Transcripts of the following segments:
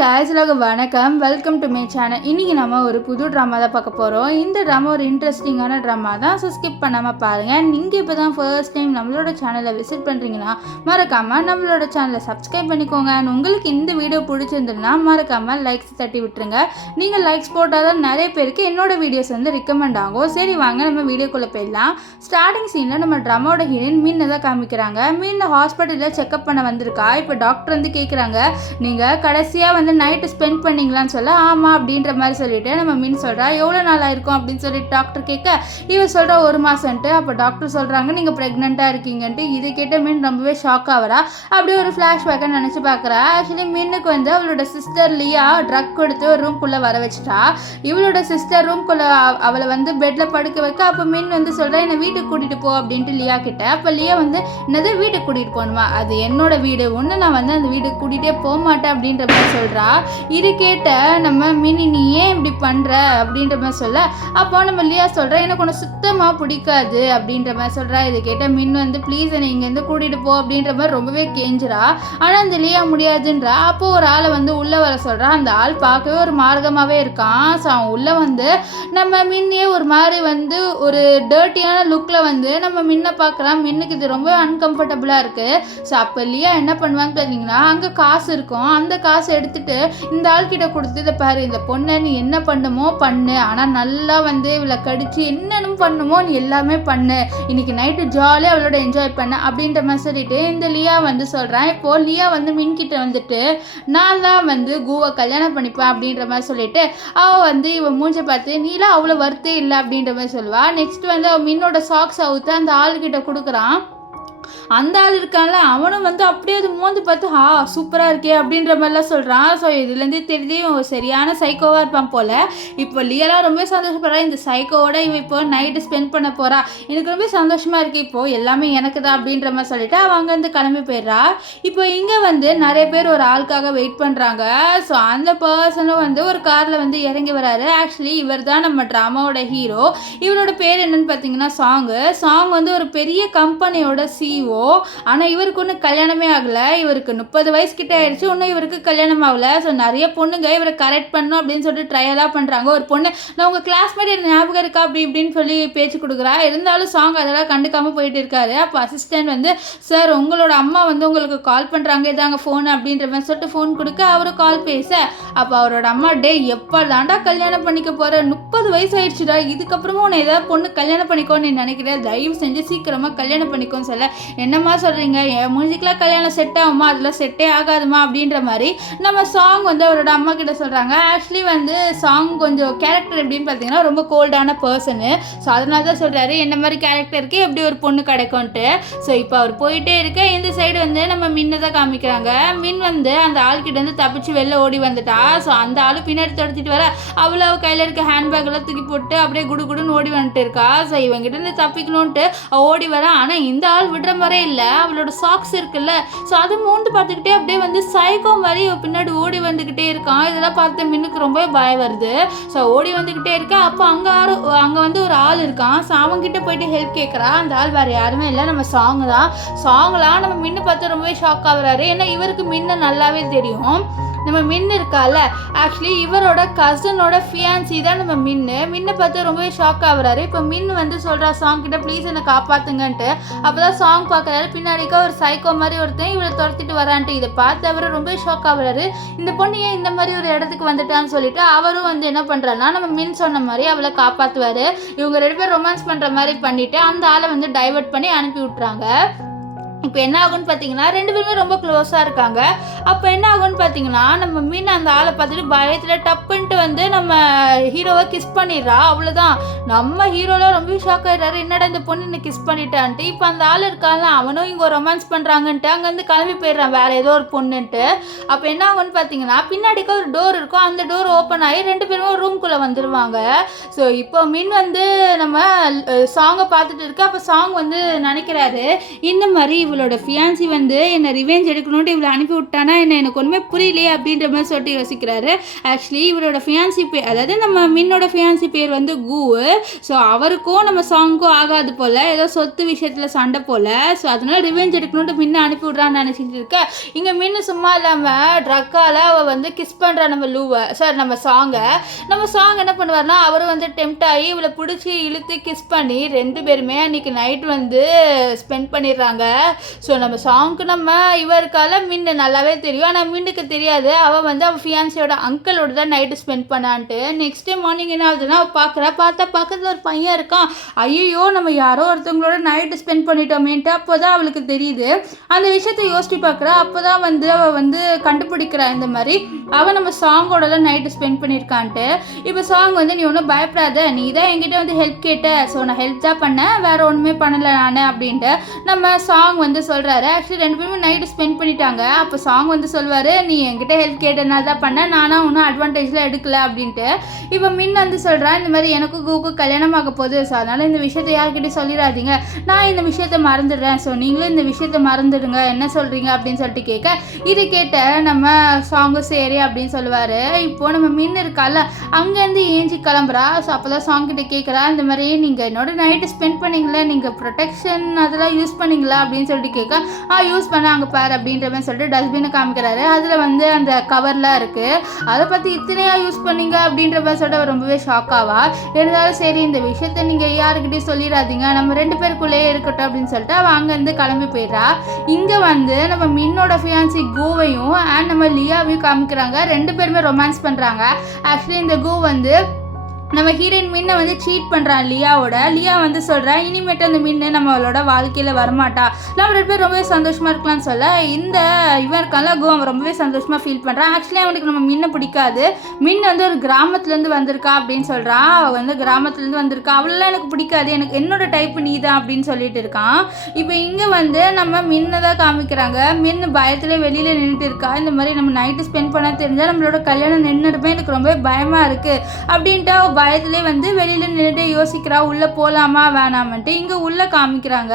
guys, எல்லாருக்கும் வணக்கம். Welcome to my channel. இன்னைக்கு நம்ம ஒரு புது ட்ராமா தான் பார்க்க போகிறோம். இந்த ட்ராமா ஒரு இன்ட்ரெஸ்டிங்கான ட்ராமா தான். ஸோ ஸ்கிப் பண்ணாமல் பாருங்கள். நீங்கள் இப்போ தான் ஃபர்ஸ்ட் டைம் நம்மளோட சேனலை விசிட் பண்ணுறீங்கன்னா மறக்காமல் நம்மளோட சேனலை சப்ஸ்கிரைப் பண்ணிக்கோங்க. அண்ட் உங்களுக்கு இந்த வீடியோ பிடிச்சிருந்ததுன்னா மறக்காமல் லைக்ஸ் தட்டி விட்டுருங்க. நீங்கள் லைக்ஸ் போட்டால் தான் நிறைய பேருக்கு என்னோட வீடியோஸ் வந்து ரெக்கமெண்ட் ஆகும். சரி வாங்க நம்ம வீடியோக்குள்ளே போயிடலாம். ஸ்டார்டிங் சீனில் நம்ம ட்ராமாவோட ஹீரோயின் மீனை தான் காமிக்கிறாங்க. மீன் ஹாஸ்பிட்டலில் செக்அப் பண்ண வந்திருக்கா. இப்போ டாக்டர் வந்து கேட்குறாங்க, நீங்கள் கடைசியாக வந்து நைட்டு ஸ்பெண்ட் பண்ணிங்களான்னு சொல்ல ஆமாம் அப்படின்ற மாதிரி சொல்லிட்டு நம்ம மீன் சொல்கிறா. எவ்வளோ நாளாக இருக்கும் அப்படின்னு சொல்லிட்டு டாக்டர் கேட்க இவ சொல்கிற 1 மாதம்ன்ட்டு. அப்போ டாக்டர் சொல்கிறாங்க நீங்கள் ப்ரெக்னெண்ட்டாக இருக்கீங்கன்ட்டு. இது கேட்ட மீன் ரொம்பவே ஷாக் ஆகிறா. அப்படியே ஒரு ஃப்ளாஷ்பேக்கை நினச்சி பார்க்குறா. ஆக்சுவலி மீனுக்கு வந்து அவளோட சிஸ்டர் லியா ட்ரக் கொடுத்து ஒரு ரூம்குள்ளே வர வச்சுட்டா. இவளோட சிஸ்டர் ரூம்குள்ளே அவளை வந்து பெட்டில் படுக்க வைக்க அப்போ மீன் வந்து சொல்கிறா என்னை வீட்டுக்கு கூட்டிகிட்டு போ அப்படின்ட்டு லியா கிட்ட. அப்போ லியா வந்து என்னது வீட்டுக்கு கூட்டிகிட்டு போகணுமா, அது என்னோட வீடு, ஒன்று நான் வந்து அந்த வீட்டுக்கு கூட்டிகிட்டே போக மாட்டேன் அப்படின்ற மாதிரி சொல்கிறா. இது கேட்ட நம்ம மினி நீ ஏன் இப்படி பண்ணுற அப்படின்ற மாதிரி சொல்ல அப்போ நம்ம லியா சொல்கிறா எனக்கு ஒன்று சுத்தமாக பிடிக்காது அப்படின்ற மாதிரி சொல்கிறா. இது கேட்ட மின் வந்து ப்ளீஸ் என்னை இங்கேருந்து கூட்டிகிட்டு போ அப்படின்ற மாதிரி ரொம்பவே கெஞ்சுறா. ஆனால் அந்த லியா முடியாதுன்றா. அப்போ ஒரு ஆளை வந்து உள்ளே வர சொல்கிறா. அந்த ஆள் பார்க்கவே ஒரு மார்க்கமாகவே இருக்கான். ஸோ அவன் உள்ளே வந்து நம்ம மின்னையே ஒரு மாதிரி வந்து ஒரு டர்ட்டியான லுக்கில் வந்து நம்ம மின்னை பார்க்கலாம். மின்னுக்கு இது ரொம்ப அன்கம்ஃபர்டபுளாக இருக்குது. ஸோ அப்போ லியா என்ன பண்ணுவான்னு பார்த்தீங்கன்னா அங்கே காசு இருக்கும். அந்த காசை எடுத்துட்டு இந்த ஆள்கிட்ட கொடுத்து இதை பாரு, இந்த பொண்ணை நீ என்ன பண்ணுமோ பண்ணு, ஆனால் நல்லா வந்து இவளை கடிச்சு என்னென்னு பண்ணுமோ நீ எல்லாமே பண்ணு, இன்னைக்கு நைட்டு ஜாலியாக அவளோட என்ஜாய் பண்ண அப்படின்ற மாதிரி சொல்லிட்டு இந்த லியா வந்து சொல்கிறேன். இப்போது லியா வந்து மின்கிட்ட வந்துட்டு நான் தான் வந்து கூவை கல்யாணம் பண்ணிப்பேன் அப்படின்ற மாதிரி சொல்லிட்டு அவள் வந்து இவன் மூஞ்சை பார்த்து நீலாம் அவ்வளோ வருத்தே இல்லை அப்படின்ற மாதிரி சொல்லுவாள். நெக்ஸ்ட் வந்து அவள் மின்னோட சாக்ஸ் அவுத்து அந்த ஆள்கிட்ட கொடுக்குறான். அந்த ஆள் இருக்கான்ல அவனும் வந்து அப்படியே அது மோந்து பார்த்து சூப்பராக இருக்கே அப்படின்ற மாதிரிலாம் சொல்கிறான். ஸோ இதுலேருந்தே தெரிஞ்சு இவன் சரியான சைக்கோவாக இருப்பான் போல். இப்போ லியலாம் ரொம்ப சந்தோஷப்படுறா. இந்த சைக்கோவோட இவன் இப்போ நைட்டு ஸ்பெண்ட் பண்ண போகிறா, எனக்கு ரொம்ப சந்தோஷமாக இருக்குது, இப்போது எல்லாமே எனக்கு தான் அப்படின்ற மாதிரி சொல்லிட்டு அவன் அங்கேருந்து கிளம்பி போயிடுறா. இப்போ இங்கே வந்து நிறைய பேர் ஒரு ஆளுக்காக வெயிட் பண்ணுறாங்க. ஸோ அந்த பர்சனும் வந்து ஒரு காரில் வந்து இறங்கி வராரு. ஆக்சுவலி இவர் தான் நம்ம ட்ராமாவோட ஹீரோ. இவரோட பேர் என்னன்னு பார்த்தீங்கன்னா சாங் வந்து ஒரு பெரிய கம்பெனியோட சிஇஓ. ஆனால் இவருக்கு ஒன்றும் கல்யாணமே ஆகலை. இவருக்கு 30 வயசு கிட்ட ஆயிடுச்சு, இன்னும் இவருக்கு கல்யாணம் ஆகலை. ஸோ நிறைய பொண்ணுங்க இவரை கரெக்ட் பண்ணணும் அப்படின்னு சொல்லிட்டு ட்ரையலாக பண்ணுறாங்க. ஒரு பொண்ணு நான் உங்கள் கிளாஸ்மேட் எனக்கு ஞாபகம் இருக்கா அப்படி இப்படின்னு சொல்லி பேச்சு கொடுக்குறா. இருந்தாலும் சாங் அதெல்லாம் கண்டுக்காமல் போயிட்டு இருக்காரு. அப்போ அசிஸ்டன்ட் வந்து சார் உங்களோட அம்மா வந்து உங்களுக்கு கால் பண்ணுறாங்க, இதாங்க ஃபோன் அப்படின்ற மாதிரி சொல்லிட்டு ஃபோன் கொடுக்க அவரு கால் பேச அப்போ அவரோட அம்மா எப்போ தாண்டா கல்யாணம் பண்ணிக்க போகிற, 30 வயசு ஆயிடுச்சுடா, இதுக்கப்புறமா உன்னை ஏதாவது பொண்ணு கல்யாணம் பண்ணிக்கோன்னு நீ நினைக்கிறேன், தயவு செஞ்சு சீக்கிரமாக கல்யாணம் பண்ணிக்கோன்னு சொல்ல என்னம்மா சொல்கிறீங்க, என் மூஞ்சிக்கெலாம் கல்யாணம் செட் ஆகுமா, அதெல்லாம் செட்டே ஆகாதுமா அப்படின்ற மாதிரி நம்ம சாங் வந்து அவரோட அம்மா கிட்ட சொல்கிறாங்க. ஆக்சுவலி வந்து சாங் கொஞ்சம் கேரக்டர் எப்படின்னு பார்த்தீங்கன்னா ரொம்ப கோல்டான பர்சனு. ஸோ அதனால தான் சொல்கிறாரு என்ன மாதிரி கேரக்டருக்கு எப்படி ஒரு பொண்ணு கிடைக்கும்ன்ட்டு. ஸோ இப்போ அவர் போயிட்டே இருக்க இந்த சைடு வந்து நம்ம மின்னை தான் காமிக்கிறாங்க. மின் வந்து அந்த ஆள்கிட்ட வந்து தப்பிச்சு வெளில ஓடி வந்துட்டா. ஸோ அந்த ஆள் பின்னாடி துரத்திட்டு வர அவ்வளோ கையில் இருக்க ஹேண்ட்பேக்கெல்லாம் தூக்கி போட்டு அப்படியே குடுன்னு ஓடி வந்துட்டு இருக்கா. ஸோ இவங்கிட்ட இருந்து தப்பிக்கணும்ன்ட்டு ஓடி வர. ஆனால் இந்த ஆள் விடுற மாதிரியே இல்லை. அவளோட சாக்ஸ் இருக்குல்ல, ஸோ அதை மூந்து பார்த்துக்கிட்டே அப்படியே வந்து சைக்கோ மாதிரி பின்னாடி ஓடி வந்துக்கிட்டே இருக்கான். இதெல்லாம் பார்த்து மின்னுக்கு ரொம்ப பயம் வருது. ஸோ ஓடி வந்துக்கிட்டே இருக்கா. அப்போ அங்கே வந்து ஒரு ஆள் இருக்கான். ஸோ அவங்ககிட்ட போயிட்டு ஹெல்ப் கேட்குறா. அந்த ஆள் வேறு யாருமே இல்லை, நம்ம சாங்லாம் நம்ம மின்னு பார்த்து ரொம்பவே ஷாக் ஆகுறாரு. ஏன்னா இவருக்கு மின்ன நல்லாவே தெரியும். நம்ம மின் இருக்கால ஆக்சுவலி இவரோட கசனோட ஃபியான்சி தான் நம்ம மின்னை பார்த்து ரொம்பவே ஷாக் ஆகுறாரு. இப்போ மின் வந்து சொல்கிறா சாங் கிட்ட ப்ளீஸ் என்னை காப்பாற்றுங்கன்ட்டு. அப்போ தான் சாங் பார்க்குறாரு. பின்னாடிக்கா ஒரு சைக்கோ மாதிரி ஒருத்தன் இவளை துரத்திட்டு வரான்ட்டு. இதை பார்த்து அவர் ரொம்ப ஷாக் ஆகுறாரு. இந்த பொண்ணு ஏன் இந்த மாதிரி ஒரு இடத்துக்கு வந்துட்டான்னு சொல்லிட்டு அவரும் வந்து என்ன பண்ணுறாருன்னா நம்ம மின் சொன்ன மாதிரி அவளை காப்பாற்றுவார். இவங்க 2 பேர் ரொமான்ஸ் பண்ணுற மாதிரி பண்ணிவிட்டு அந்த ஆளை வந்து டைவர்ட் பண்ணி அனுப்பி விட்றாங்க. இப்போ என்ன ஆகும்னு பார்த்தீங்கன்னா 2 பேருமே ரொம்ப க்ளோஸாக இருக்காங்க. அப்போ என்ன ஆகும்னு பார்த்தீங்கன்னா நம்ம மீன் அந்த ஆளை பார்த்துட்டு பயத்தில் டப்புன்ட்டு வந்து நம்ம ஹீரோவை கிஸ் பண்ணிடுறா. அவ்வளோதான், நம்ம ஹீரோலாம் ரொம்ப ஷாக் ஆகிடுறாரு. என்னடா இந்த பொண்ணு என்ன கிஸ் பண்ணிட்டான்ட்டு. இப்போ அந்த ஆள் இருக்காங்க அவனும் இங்கே ரொமான்ஸ் பண்ணுறாங்கன்ட்டு அங்கேருந்து கிளம்பி போயிடுறான் வேறு ஏதோ ஒரு பொண்ணுன்ட்டு. அப்போ என்ன ஆகும்னு பார்த்தீங்கன்னா பின்னாடிக்கு ஒரு டோர் இருக்கும். அந்த டோர் ஓப்பன் ஆகி 2 பேருமே ஒரு ரூம்குள்ளே வந்துடுவாங்க. ஸோ இப்போ மின் வந்து நம்ம சாங்கை பார்த்துட்டு இருக்கு. அப்போ சாங் வந்து நினைக்கிறாரு இந்த மாதிரி இவளோட ஃபியான்சி வந்து என்னை ரிவெஞ்ச் எடுக்கணும்ட்டு இவளை அனுப்பி விட்டானா எனக்கு ஒன்றுமே புரியலையே அப்படின்ற மாதிரி சொல்லிட்டு யோசிக்கிறாரு. ஆக்சுவலி இவரோட ஃபியான்சி பேர், அதாவது நம்ம மின்னோட ஃபியான்சி பேர் வந்து கூவு. ஸோ அவருக்கும் நம்ம சாங்குக்கும் ஆகாது போல், ஏதோ சொத்து விஷயத்தில் சண்டை போல். ஸோ அதனால ரிவெஞ்ச் எடுக்கணும்ட்டு மின்ன அனுப்பி விட்றான்னு நினச்சிட்டு இருக்க. இங்கே மின்னு சும்மா இல்லாமல் ட்ரக்கால் அவள் வந்து கிஸ் பண்ணுறா நம்ம லூவை, சார் நம்ம சாங்கை. நம்ம சாங் என்ன பண்ணுவார்னா, அவர் வந்து டெம்ட் ஆகி இவளை பிடிச்சி இழுத்து கிஸ் பண்ணி 2 பேருமே அன்றைக்கி நைட் வந்து ஸ்பெண்ட் பண்ணிடுறாங்க. ஸோ நம்ம சாங்க்கு நம்ம இவருக்கால மின்னு நல்லாவே தெரியும், ஆனால் மின்னுக்கு தெரியாது அவள் வந்து அவள் ஃபியான்சியோட அங்கிளோட தான் நைட்டு ஸ்பெண்ட் பண்ணான்ட்டு. நெக்ஸ்ட் டே மார்னிங் என்ன ஆகுதுன்னா, அவள் பார்த்தா பக்கத்தில் ஒரு பையன் இருக்கான். ஐயோ நம்ம யாரோ ஒருத்தவங்களோட நைட்டு ஸ்பெண்ட் பண்ணிட்டோமேன்ட்டு அப்போ தான் அவளுக்கு தெரியுது. அந்த விஷயத்தை யோசிச்சு பார்க்குறா. அப்போ தான் வந்து அவள் வந்து கண்டுபிடிக்கிறா, இந்த மாதிரி அவள் நம்ம சாங்கோட தான் நைட்டு ஸ்பெண்ட் பண்ணியிருக்கான்ட்டு. இப்போ சாங் வந்து, நீ ஒன்றும் பயப்படாத, நீ தான் என்கிட்ட வந்து ஹெல்ப் கேட்ட, ஸோ நான் ஹெல்ப் தான் பண்ணேன், வேறு ஒன்றுமே பண்ணலை நான் அப்படின்ட்டு நம்ம சாங் வந்து சொல்கிறாரு. ஆக்சுவலி 2 பேருமே நைட்டு ஸ்பெண்ட் பண்ணிட்டாங்க. அப்போ சாங் வந்து சொல்வார், நீ என்கிட்ட ஹெல்ப் கேட்டனால தான் பண்ணேன், நானா ஒன்றும் அட்வான்டேஜ்லாம் எடுக்கல அப்படின்ட்டு. இப்போ மின் வந்து சொல்கிறேன், இந்த மாதிரி எனக்கும் கூக்கும் கல்யாணம் ஆக போகுது, ஸோ அதனால் இந்த விஷயத்தை யார்கிட்டையும் சொல்லிடாதீங்க, நான் இந்த விஷயத்தை மறந்துடுறேன், ஸோ நீங்களும் இந்த விஷயத்தை மறந்துடுங்க, என்ன சொல்கிறீங்க அப்படின்னு சொல்லிட்டு கேட்க, இது கேட்ட நம்ம சாங்கு சரி அப்படின்னு சொல்லுவார். இப்போது நம்ம மின் இருக்கால அங்கேருந்து ஏஞ்சி கிளம்புறா. ஸோ அப்போ தான் சாங் கிட்ட கேட்குறா, இந்த மாதிரி நீங்கள் என்னோட நைட்டு ஸ்பெண்ட் பண்ணிங்களா, நீங்கள் ப்ரொடெக்ஷன் அதெல்லாம் யூஸ் பண்ணிங்களா அப்படின்னு சொல்லிட்டு கேட்க, யூஸ் பண்ண அங்கே பாரு அப்படின்ற மாதிரி சொல்லிட்டு டஸ்ட்பினை காமிக்கிறாரு. அதில் வந்து அந்த கவர்லாம் இருக்குது. அதை பற்றி இத்தனையாக யூஸ் பண்ணீங்க அப்படின்ற மாதிரி சொல்லிட்டு ரொம்பவே ஷாக் ஆவா. இருந்தாலும் சரி இந்த விஷயத்த நீங்கள் யாருக்கிட்டையும் சொல்லிடாதீங்க, நம்ம 2 பேருக்குள்ளேயே இருக்கட்டும் அப்படின்னு சொல்லிட்டு அவள் அங்கேருந்து கிளம்பி போயிடுறா. இங்கே வந்து நம்ம மின்னோட ஃபியான்சி கூவையும் அண்ட் நம்ம லியாவையும் காமிக்கிறாங்க. 2 பேருமே ரொமான்ஸ் பண்ணுறாங்க. ஆக்சுவலி இந்த கூ வந்து நம்ம ஹீரோயின் மின்னை வந்து சீட் பண்ணுறான் லியாவோட. லியா வந்து சொல்கிறேன், இனிமேட்டு அந்த மின்னு நம்மளோட வாழ்க்கையில் வரமாட்டா, நம்ம 2 பேர் ரொம்பவே சந்தோஷமாக இருக்கலாம்னு சொல்ல, இந்த இவன் இருக்கான்ல கோ, அவன் ரொம்பவே சந்தோஷமாக ஃபீல் பண்ணுறான். ஆக்சுவலி அவனுக்கு நம்ம மின்னை பிடிக்காது, மின் வந்து ஒரு கிராமத்துலேருந்து வந்திருக்கா அப்படின்னு சொல்கிறான். அவள் வந்து கிராமத்துலேருந்து வந்திருக்கா, அவளெல்லாம் எனக்கு பிடிக்காது, எனக்கு என்னோட டைப்பு நீ தான் அப்படின்னு சொல்லிட்டு இருக்கான். இப்போ இங்கே வந்து நம்ம மின்னை தான் காமிக்கிறாங்க. மின்னு பயத்திலே வெளியில் நின்றுட்டு இருக்கா. இந்த மாதிரி நம்ம நைட்டு ஸ்பெண்ட் பண்ண தெரிஞ்சால் நம்மளோட கல்யாணம் நின்றுடுமே, எனக்கு ரொம்பவே பயமாக இருக்குது அப்படின்ட்டு பயத்திலே வந்து வெளியில் நின்றுட்டு யோசிக்கிறா, உள்ளே போகலாமா வேணாமன்ட்டு. இங்கே உள்ளே காமிக்கிறாங்க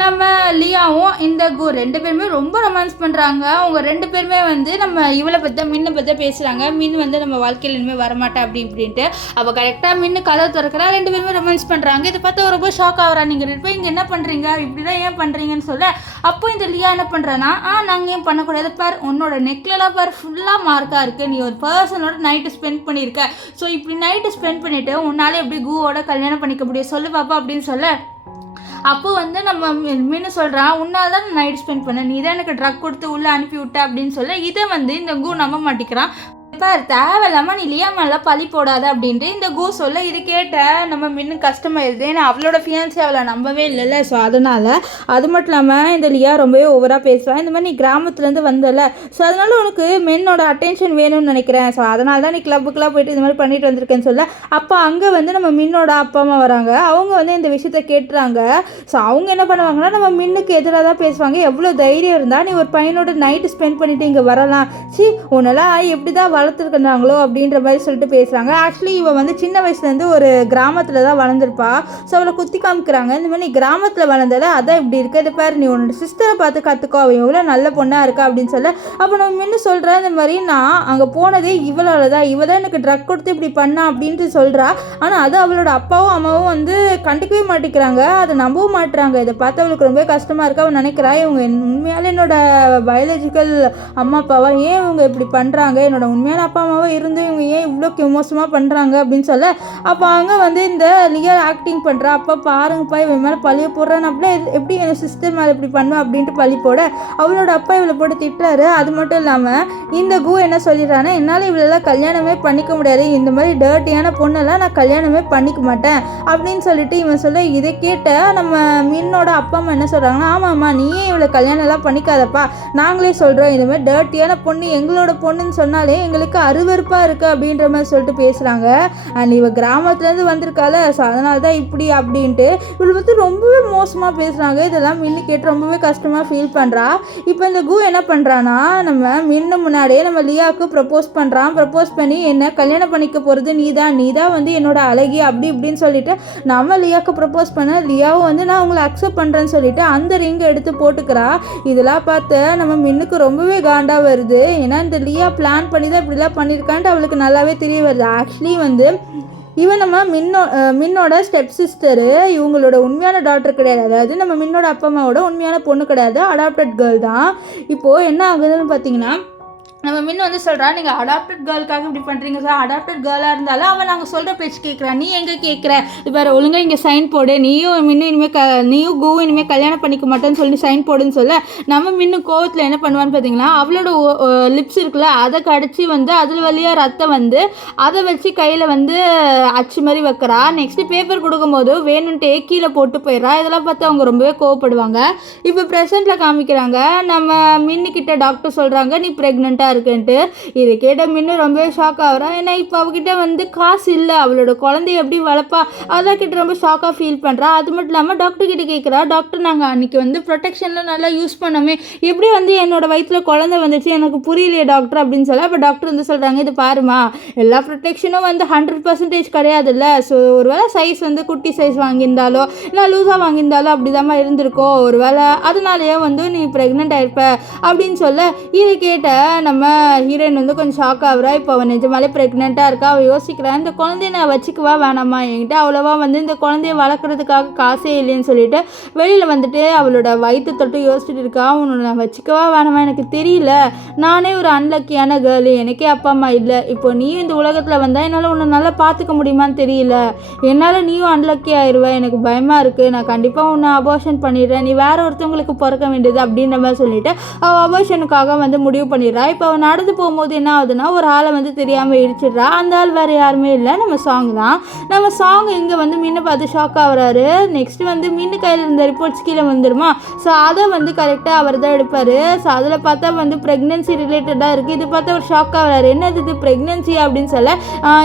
நம்ம லியாவும் இந்த கோ 2 பேருமே ரொம்ப ரொமான்ஸ் பண்ணுறாங்க. அவங்க 2 பேருமே வந்து நம்ம இவளை பற்றி மின்னை பற்றி பேசுகிறாங்க. மின் வந்து நம்ம வாழ்க்கையில் இனிமேல் வரமாட்டா அப்படின்ட்டு. அவள் கரெக்டாக மின்னு கதவை திறக்கிறா. 2 பேருமே ரொமான்ஸ் பண்ணுறாங்க. இதை பார்த்து ரொம்ப ஷாக் ஆகிறா. நீங்கள் 2 பேரும் இங்கே என்ன பண்ணுறீங்க, இப்படி தான் ஏன் பண்ணுறீங்கன்னு சொல்ல, அப்போ இந்த லியா என்ன பண்ணுறேன்னா, நாங்கள் ஏன் பண்ணக்கூடாது பார், உன்னோட நெக்லெலாம் பார் ஃபுல்லாக மார்க்காக இருக்குது, நீ ஒரு பர்சனோட நைட்டு ஸ்பெண்ட் பண்ணியிருக்க, ஸோ இப்படி நைட்டு ஸ்பெண்ட் பண்ணிவிட்டு உன்னாலே எப்படி கூவோட கல்யாணம் பண்ணிக்க முடியும் சொல்லு பாப்பா அப்படின்னு சொல்ல, அப்போ வந்து நம்ம மின்னு சொல்கிறான், உன்னால் தான் நைட் ஸ்பெண்ட் பண்ண, நீ தான் எனக்கு ட்ரக் கொடுத்து உள்ளே அனுப்பி விட்ட அப்படின்னு சொல்ல, இதை வந்து இந்த கூ நம்ப மாட்டேங்கிறான். பார் தேவையில்லாமல் நீ லியா மேலே பழி போடாத அப்படின்ட்டு இந்த கூ சொல்ல, இது கேட்ட நம்ம மின்னு கஷ்டமாயிருது. ஏன்னா அவளோட ஃபியான்சி அவளை நம்பவே இல்லைல்ல. ஸோ அதனால் அது மட்டும் இல்லாமல் இந்த லியா ரொம்பவே ஓவராக பேசுவாள். இந்த மாதிரி நீ கிராமத்துலேருந்து வந்தல, ஸோ அதனால் உனக்கு மென்னோட அட்டென்ஷன் வேணும்னு நினைக்கிறேன், ஸோ அதனால தான் நீ கிளப்புக்கெலாம் போயிட்டு இந்த மாதிரி பண்ணிட்டு வந்திருக்கேன்னு சொல்ல, அப்போ அங்கே வந்து நம்ம மின்னோட அப்பா அம்மா வராங்க. அவங்க வந்து இந்த விஷயத்த கேட்டுறாங்க. ஸோ அவங்க என்ன பண்ணுவாங்கன்னா, நம்ம மின்னுக்கு எதிராக தான் பேசுவாங்க. எவ்வளோ தைரியம் இருந்தால் நீ ஒரு பையனோட நைட்டு ஸ்பெண்ட் பண்ணிவிட்டு இங்கே வரலாம், உன்னெல்லாம் எப்படி தான் வளர்த்துருக்குறாங்களோ அப்படின்ற மாதிரி சொல்லிட்டு பேசுகிறாங்க. ஆக்சுவலி இவன் வந்து சின்ன வயசுலேருந்து ஒரு கிராமத்தில் தான் வளர்ந்துருப்பா. ஸோ அவளை குத்தி காமிக்கிறாங்க. இந்த மாதிரி நீ கிராமத்தில் வளர்ந்தல, அதான் இப்படி இருக்க, இது பாரு நீ உன்னோட சிஸ்டரை பார்த்து கற்றுக்கோ, அவன் எவ்வளோ நல்ல பொண்ணாக இருக்கா அப்படின்னு சொல்ல, அப்போ நம்ம இன்னும் சொல்கிறேன், இந்த மாதிரி நான் அங்கே போனதே இவளால் தான், இவ தான் எனக்கு ட்ரக் கொடுத்து இப்படி பண்ணா அப்படின்ட்டு சொல்கிறா. ஆனால் அது அவளோட அப்பாவும் அம்மாவும் வந்து கண்டுக்கவே மாட்டேங்கிறாங்க, அதை நம்பவும் மாட்டுறாங்க. இதை பார்த்து அவளுக்கு ரொம்ப கஷ்டமாக இருக்கா. அவன் நினைக்கிறா, இவங்க உண்மையாலே என்னோட பயாலஜிக்கல் அம்மா அப்பாவா, ஏன் இவங்க இப்படி பண்ணுறாங்க, என்னோட உண்மையான அப்பா அம்மாவை இருந்து இவங்க ஏன் இவ்வளோ மோசமாக பண்ணுறாங்க அப்படின்னு சொல்ல, அப்போ அங்கே வந்து இந்த லியா ஆக்டிங் பண்ணுறா. அப்போ பாருங்கப்பா இவன் மேலே பழிய போடுறான்னு, அப்படியே எப்படி என் சிஸ்டர் மேலே இப்படி பண்ணும் அப்படின்ட்டு பழி போட அவளோட அப்பா இவளை போட்டு திட்டுறாரு. அது மட்டும் இல்லாமல் இந்த கூ என்ன சொல்லிடுறான்னா, என்னால் இவளெல்லாம் கல்யாணமே பண்ணிக்க முடியாது, இந்த மாதிரி டர்ட்டியான பொண்ணெல்லாம் நான் கல்யாணமே பண்ணிக்க மாட்டேன் அப்படின்னு சொல்லிட்டு இவன் சொல்ல, இதை கேட்ட நம்ம மின்னோட அப்பா அம்மா என்ன சொல்கிறாங்கன்னா, ஆமாம்மா நீயே இவளை கல்யாணம்லாம் பண்ணிக்காதப்பா, நாங்களே சொல்கிறோம், இந்த மாதிரி டர்ட்டியான பொண்ணு எங்களோட பொண்ணுன்னு சொன்னாலே எங்களுக்கு எனக்கு அருவருப்பாக இருக்குது அப்படின்ற மாதிரி சொல்லிட்டு பேசுகிறாங்க. அண்ட் இவ கிராமத்துலேருந்து வந்திருக்கால, ஸோ அதனால தான் இப்படி அப்படின்ட்டு இவள் வந்து ரொம்பவே மோசமாக பேசுகிறாங்க. இதெல்லாம் மின்னு கேட்டு ரொம்பவே கஷ்டமாக ஃபீல் பண்ணுறா. இப்போ இந்த கு என்ன பண்ணுறான்னா, நம்ம மின்னு முன்னாடியே நம்ம லியாவுக்கு ப்ரப்போஸ் பண்ணுறான். ப்ரப்போஸ் பண்ணி என்ன கல்யாணம் பண்ணிக்க போகிறது நீ தான் வந்து என்னோட அழகி அப்படி இப்படின்னு சொல்லிட்டு நம்ம லியாவுக்கு ப்ரப்போஸ் பண்ண, லியாவும் வந்து நான் உங்களை அக்செப்ட் பண்ணுறேன்னு சொல்லிட்டு அந்த ரிங்கை எடுத்து போட்டுக்கிறா. இதெல்லாம் பார்த்து நம்ம மின்னுக்கு ரொம்பவே காண்டா வருது. ஏன்னா இந்த லியா பிளான் பண்ணி தான் இப்படிலாம் பண்ணியிருக்கான்ட்டு அவளுக்கு நல்லாவே தெரிய வருது. ஆக்சுவலி வந்து இவன் நம்ம மின்னோட ஸ்டெப் சிஸ்டரு. இவங்களோட உண்மையான டாக்டர் கிடையாது. அதாவது நம்ம மின்னோட அப்பா அம்மாவோட உண்மையான பொண்ணு கிடையாது, அடாப்டட் கேர்ள் தான். இப்போது என்ன ஆகுதுன்னு பார்த்தீங்கன்னா, நம்ம மின்னு வந்து சொல்கிறா, நீங்கள் அடாப்டட் கேர்ளுக்காக இப்படி பண்ணுறீங்க சார். அடாப்டட் கேர்ளாக இருந்தாலும் அவன் நாங்கள் சொல்கிற பேச்சு கேட்குறான், நீ எங்கே கேட்குற? இப்போ ஒழுங்காக இங்கே சைன் போடு, நீயும் மின்னு இனிமேல் நீயும் கூவும் இனிமேல் கல்யாணம் பண்ணிக்க மாட்டேன்னு சொல்லி சைன் போடுன்னு சொல்ல, நம்ம மின்னு கோவத்தில் என்ன பண்ணுவான்னு பார்த்தீங்கன்னா, அவளோட லிப்ஸ் இருக்குல்ல அதை கடிச்சு வந்து அதில் வழியாக ரத்தம் வந்து அதை வச்சு கையில் வந்து அச்சு மாதிரி வைக்கிறா. நெக்ஸ்ட்டு பேப்பர் கொடுக்கும்போது வேணுன்ட்டே கீழே போட்டு போயிடுறா. இதெல்லாம் பார்த்து அவங்க ரொம்பவே கோவப்படுவாங்க. இப்போ ப்ரெசென்ட்டில் காமிக்கிறாங்க, நம்ம மின்னுக்கிட்ட டாக்டர் சொல்கிறாங்க நீ ப்ரெக்னெண்ட்டாக இருக்குன்ட்டு. இதை கேட்ட மின்னு ரொம்பவே ஷாக் ஆகுறா. ஏன்னா இப்போ அவகிட்ட வந்து காசு இல்லை, அவளோட குழந்தைய எப்படி வளர்ப்பா அதான் கிட்ட ரொம்ப ஷாக்காக ஃபீல் பண்ணுறா. அது மட்டும் இல்லாமல் டாக்டர் கிட்ட கேட்குறா, டாக்டர் நாங்கள் அன்றைக்கி வந்து ப்ரொடெக்ஷன்லாம் நல்லா யூஸ் பண்ணோமே, எப்படி வந்து என்னோட வயிற்றில் குழந்தை வந்துச்சு எனக்கு புரியலையே டாக்டர் அப்படின்னு சொல்ல, அப்போ டாக்டர் வந்து சொல்கிறாங்க, இது பாருமா எல்லா ப்ரொடெக்ஷனும் வந்து 100% கிடையாதுல்ல. ஸோ ஒரு வேளை சைஸ் வந்து குட்டி சைஸ் வாங்கியிருந்தாலோ இல்லை லூஸாக வாங்கியிருந்தாலோ அப்படி தான் இருந்திருக்கோ, ஒரு வேளை அதனாலேயே வந்து நீ ப்ரெக்னென்ட் ஆயிருப்ப அப்படின்னு சொல்ல, இதை கேட்ட நம்ம ஹீரோயின் வந்து கொஞ்சம் ஷாக் ஆகுறா. இப்போ அவன் நிஜமாலே ப்ரெக்னெண்ட்டாக இருக்கா. அவள் யோசிக்கிறான், இந்த குழந்தைய நான் வச்சுக்குவா வேணாமா, என்கிட்ட அவ்வளோவா வந்து இந்த குழந்தைய வளர்க்குறதுக்காக காசே இல்லைன்னு சொல்லிட்டு வெளியில் வந்துட்டு அவளோட வயிற்று தொட்டு யோசிச்சுட்டு இருக்கா. அவனோட நான் வச்சுக்கவா வேணாமா எனக்கு தெரியல, நானே ஒரு அன்லக்கியான கேர்ளு, எனக்கே அப்பா அம்மா இல்லை, இப்போ நீயும் இந்த உலகத்தில் வந்தால் என்னால் உன்னை நல்லா பார்த்துக்க முடியுமான்னு தெரியல, என்னால் நீயும் அன்லக்கி ஆயிடுவேன், எனக்கு பயமாக இருக்குது, நான் கண்டிப்பாக உன்னை அபார்ஷன் பண்ணிடுறேன், நீ வேற ஒருத்தவங்களுக்கு பிறக்க வேண்டியது அப்படின்ற மாதிரி சொல்லிட்டு அவள் அபார்ஷனுக்காக வந்து முடிவு பண்ணிடுறா. இப்போ அவன் நடந்து போகும்போது என்ன ஆகுதுன்னா, ஒரு ஆளை வந்து தெரியாமல் இடிச்சிடுறா. அந்த ஆள் வேறு யாருமே இல்லை, நம்ம சாங் தான். நம்ம சாங் இங்கே வந்து மீனை பார்த்து ஷாக் ஆகுறாரு. நெக்ஸ்ட் வந்து மீன் கையில் இருந்த ரிப்போர்ட்ஸ் கீழே வந்துடுமா, ஸோ அதை வந்து கரெக்டாக அவர் தான் எடுப்பார். ஸோ அதில் பார்த்தா வந்து ப்ரெக்னென்சி ரிலேட்டடாக இருக்குது. இது பார்த்தா ஒரு ஷாக் ஆகுறாரு, என்னது இது ப்ரெக்னென்சி அப்படின்னு சொல்ல,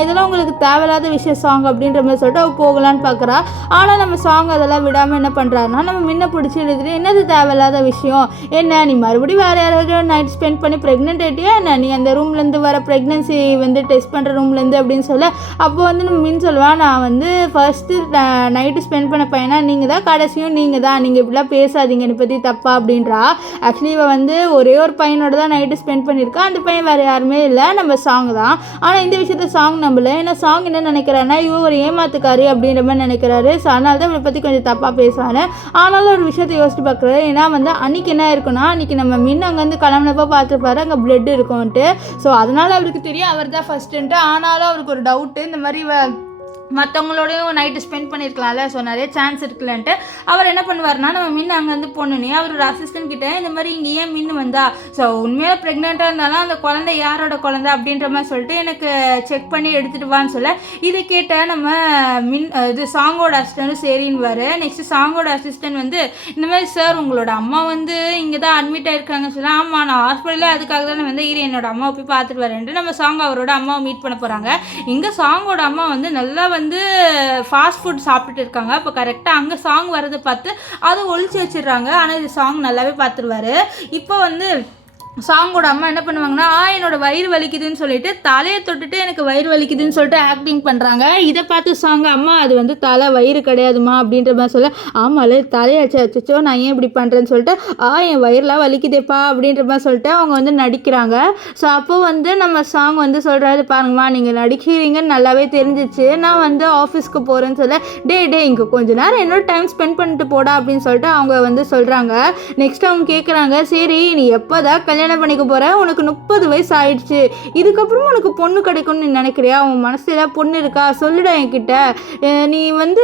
இதெல்லாம் உங்களுக்கு தேவையில்லாத விஷயம் சாங் அப்படின்ற மாதிரி சொல்லிட்டு அவள் போகலான்னு பார்க்குறா. ஆனால் நம்ம சாங் அதெல்லாம் விடாமல் என்ன பண்ணுறாருன்னா, நம்ம முன்ன பிடிச்சி எழுதுட்டு என்னது தேவையில்லாத விஷயம், என்ன நீ மறுபடியும் வேறு யாராவது நைட் ஸ்பெண்ட் பண்ணி ப்ரெக்னென்ட் ஆகிட்டியா என்ன, நீ அந்த ரூம்லேருந்து வர ப்ரெக்னென்சி வந்து டெஸ்ட் பண்ணுற ரூம்லேருந்து அப்படின்னு சொல்ல, அப்போ வந்து நம்ம மின் சொல்லுவான், நான் வந்து ஃபர்ஸ்ட்டு நைட்டு ஸ்பெண்ட் பண்ண பையனா நீங்கள் தான், கடைசியும் நீங்கள் தான், நீங்கள் இப்படிலாம் பேசாதீங்க என்னை பற்றி தப்பா அப்படின்றா. ஆக்சுவலி இவள் வந்து ஒரே ஒரு பையனோட தான் நைட்டு ஸ்பெண்ட் பண்ணியிருக்கா, அந்த பையன் வேறு யாருமே இல்லை, நம்ம சாங் தான். ஆனால் இந்த விஷயத்த சாங் நம்பல. ஏன்னா சாங் என்ன நினைக்கிறான்னா, இவ ஒரு ஏமாத்துக்காரி அப்படின்ற மாதிரி நினைக்கிறாரு. ஸோ அதனால தான் இவளை பற்றி கொஞ்சம் தப்பாக பேசுவாங்க. ஆனாலும் ஒரு விஷயத்தை யோசிச்சு பார்க்குறாரு. ஏன்னா வந்து அன்றைக்கி என்ன இருக்குன்னா, அன்றைக்கி நம்ம மின் அங்கேருந்து கிளம்புனப்போ பார்த்துருப்பாரு அங்கே பிளட் இருக்கும்ன்ட்டு. ஸோ அதனால் அவருக்கு தெரியும் அவர் தான் ஃபஸ்ட்டுன்ட்டு. ஆனாலும் அவருக்கு ஒரு டவுட்டு, இந்த மாதிரி மற்றவங்களோடையும் நைட்டு ஸ்பெண்ட் பண்ணியிருக்கலாம்ல, ஸோ நிறைய சான்ஸ் இருக்குல்லன்ட்டு அவர் என்ன பண்ணுவார்னா, நம்ம மின்னு அங்கேருந்து பொண்ணுனே அவர் ஒரு அசிஸ்டன்ட் கிட்டே இந்த மாதிரி இங்கே ஏன் மின்னு வந்தா, ஸோ உண்மையாக ப்ரெக்னெண்ட்டாக இருந்தாலும் அந்த குழந்தை யாரோட குழந்தை அப்படின்ற மாதிரி சொல்லிட்டு எனக்கு செக் பண்ணி எடுத்துகிட்டு வான்னு சொல்ல, இதை கேட்ட நம்ம இது சாங்கோட அசிஸ்டண்ட்டும் சரின்னுவார். நெக்ஸ்ட்டு சாங்கோட அசிஸ்டன்ட் வந்து இந்த மாதிரி சார் உங்களோட அம்மா வந்து இங்கே தான் அட்மிட் ஆகிருக்காங்கன்னு சொல்ல, ஆமாம் நான் ஹாஸ்பிட்டலில் அதுக்காக தான் வந்து என்னோட அம்மாவை போய் பார்த்துட்டு வரேன்ட்டு நம்ம சாங் அவரோட அம்மாவை மீட் பண்ண போகிறாங்க. இங்கே சாங்கோட அம்மா வந்து நல்லா வந்து ஃபாஸ்ட் ஃபுட் சாப்பிட்டுட்டு இருக்காங்க. அப்போ கரெக்டாக அங்கே சாங் வரதை பார்த்து அதை ஒழிச்சு வச்சிடுறாங்க. ஆனால் இது சாங் நல்லாவே பார்த்துருவாரு. இப்போ வந்து சாங்கோட அம்மா என்ன பண்ணுவாங்கன்னா, என்னோட வயிறு வலிக்குதுன்னு சொல்லிட்டு தலையை தொட்டுட்டு எனக்கு வயிறு வலிக்குதுன்னு சொல்லிட்டு ஆக்டிங் பண்ணுறாங்க. இதை பார்த்து சாங்க அம்மா அது வந்து தலை வயிறு கிடையாதுமா அப்படின்ற மாதிரி சொல்ல, ஆமாம் தலையாச்சு அச்சோ நான் ஏன் இப்படி பண்ணுறேன்னு சொல்லிட்டு என் வயிறுலாம் வலிக்குதேப்பா அப்படின்ற மாதிரி சொல்லிட்டு அவங்க வந்து நடிக்கிறாங்க. ஸோ அப்போ வந்து நம்ம சாங் வந்து சொல்கிறாரு, பாருங்கம்மா நீங்கள் நடிக்கிறீங்கன்னு நல்லாவே தெரிஞ்சிச்சு, நான் வந்து ஆஃபீஸ்க்கு போகிறேன்னு சொல்ல, டே இங்கே கொஞ்சம் நேரம் என்னோட டைம் ஸ்பெண்ட் பண்ணிட்டு போடா அப்படின்னு சொல்லிட்டு அவங்க வந்து சொல்கிறாங்க. நெக்ஸ்ட் அவங்க கேட்குறாங்க, சரி நீ எப்போ தான் கல்யாணம் பண்ணிக்க போற, உனக்கு 30 வயசு ஆயிடுச்சு, இதுக்கப்புறம் உனக்கு பொண்ணு கிடைக்கும்னு நீ நினைக்கிறியா, உன் மனசுல பொண்ணு இருக்கா சொல்லுடா என்கிட்ட, நீ வந்து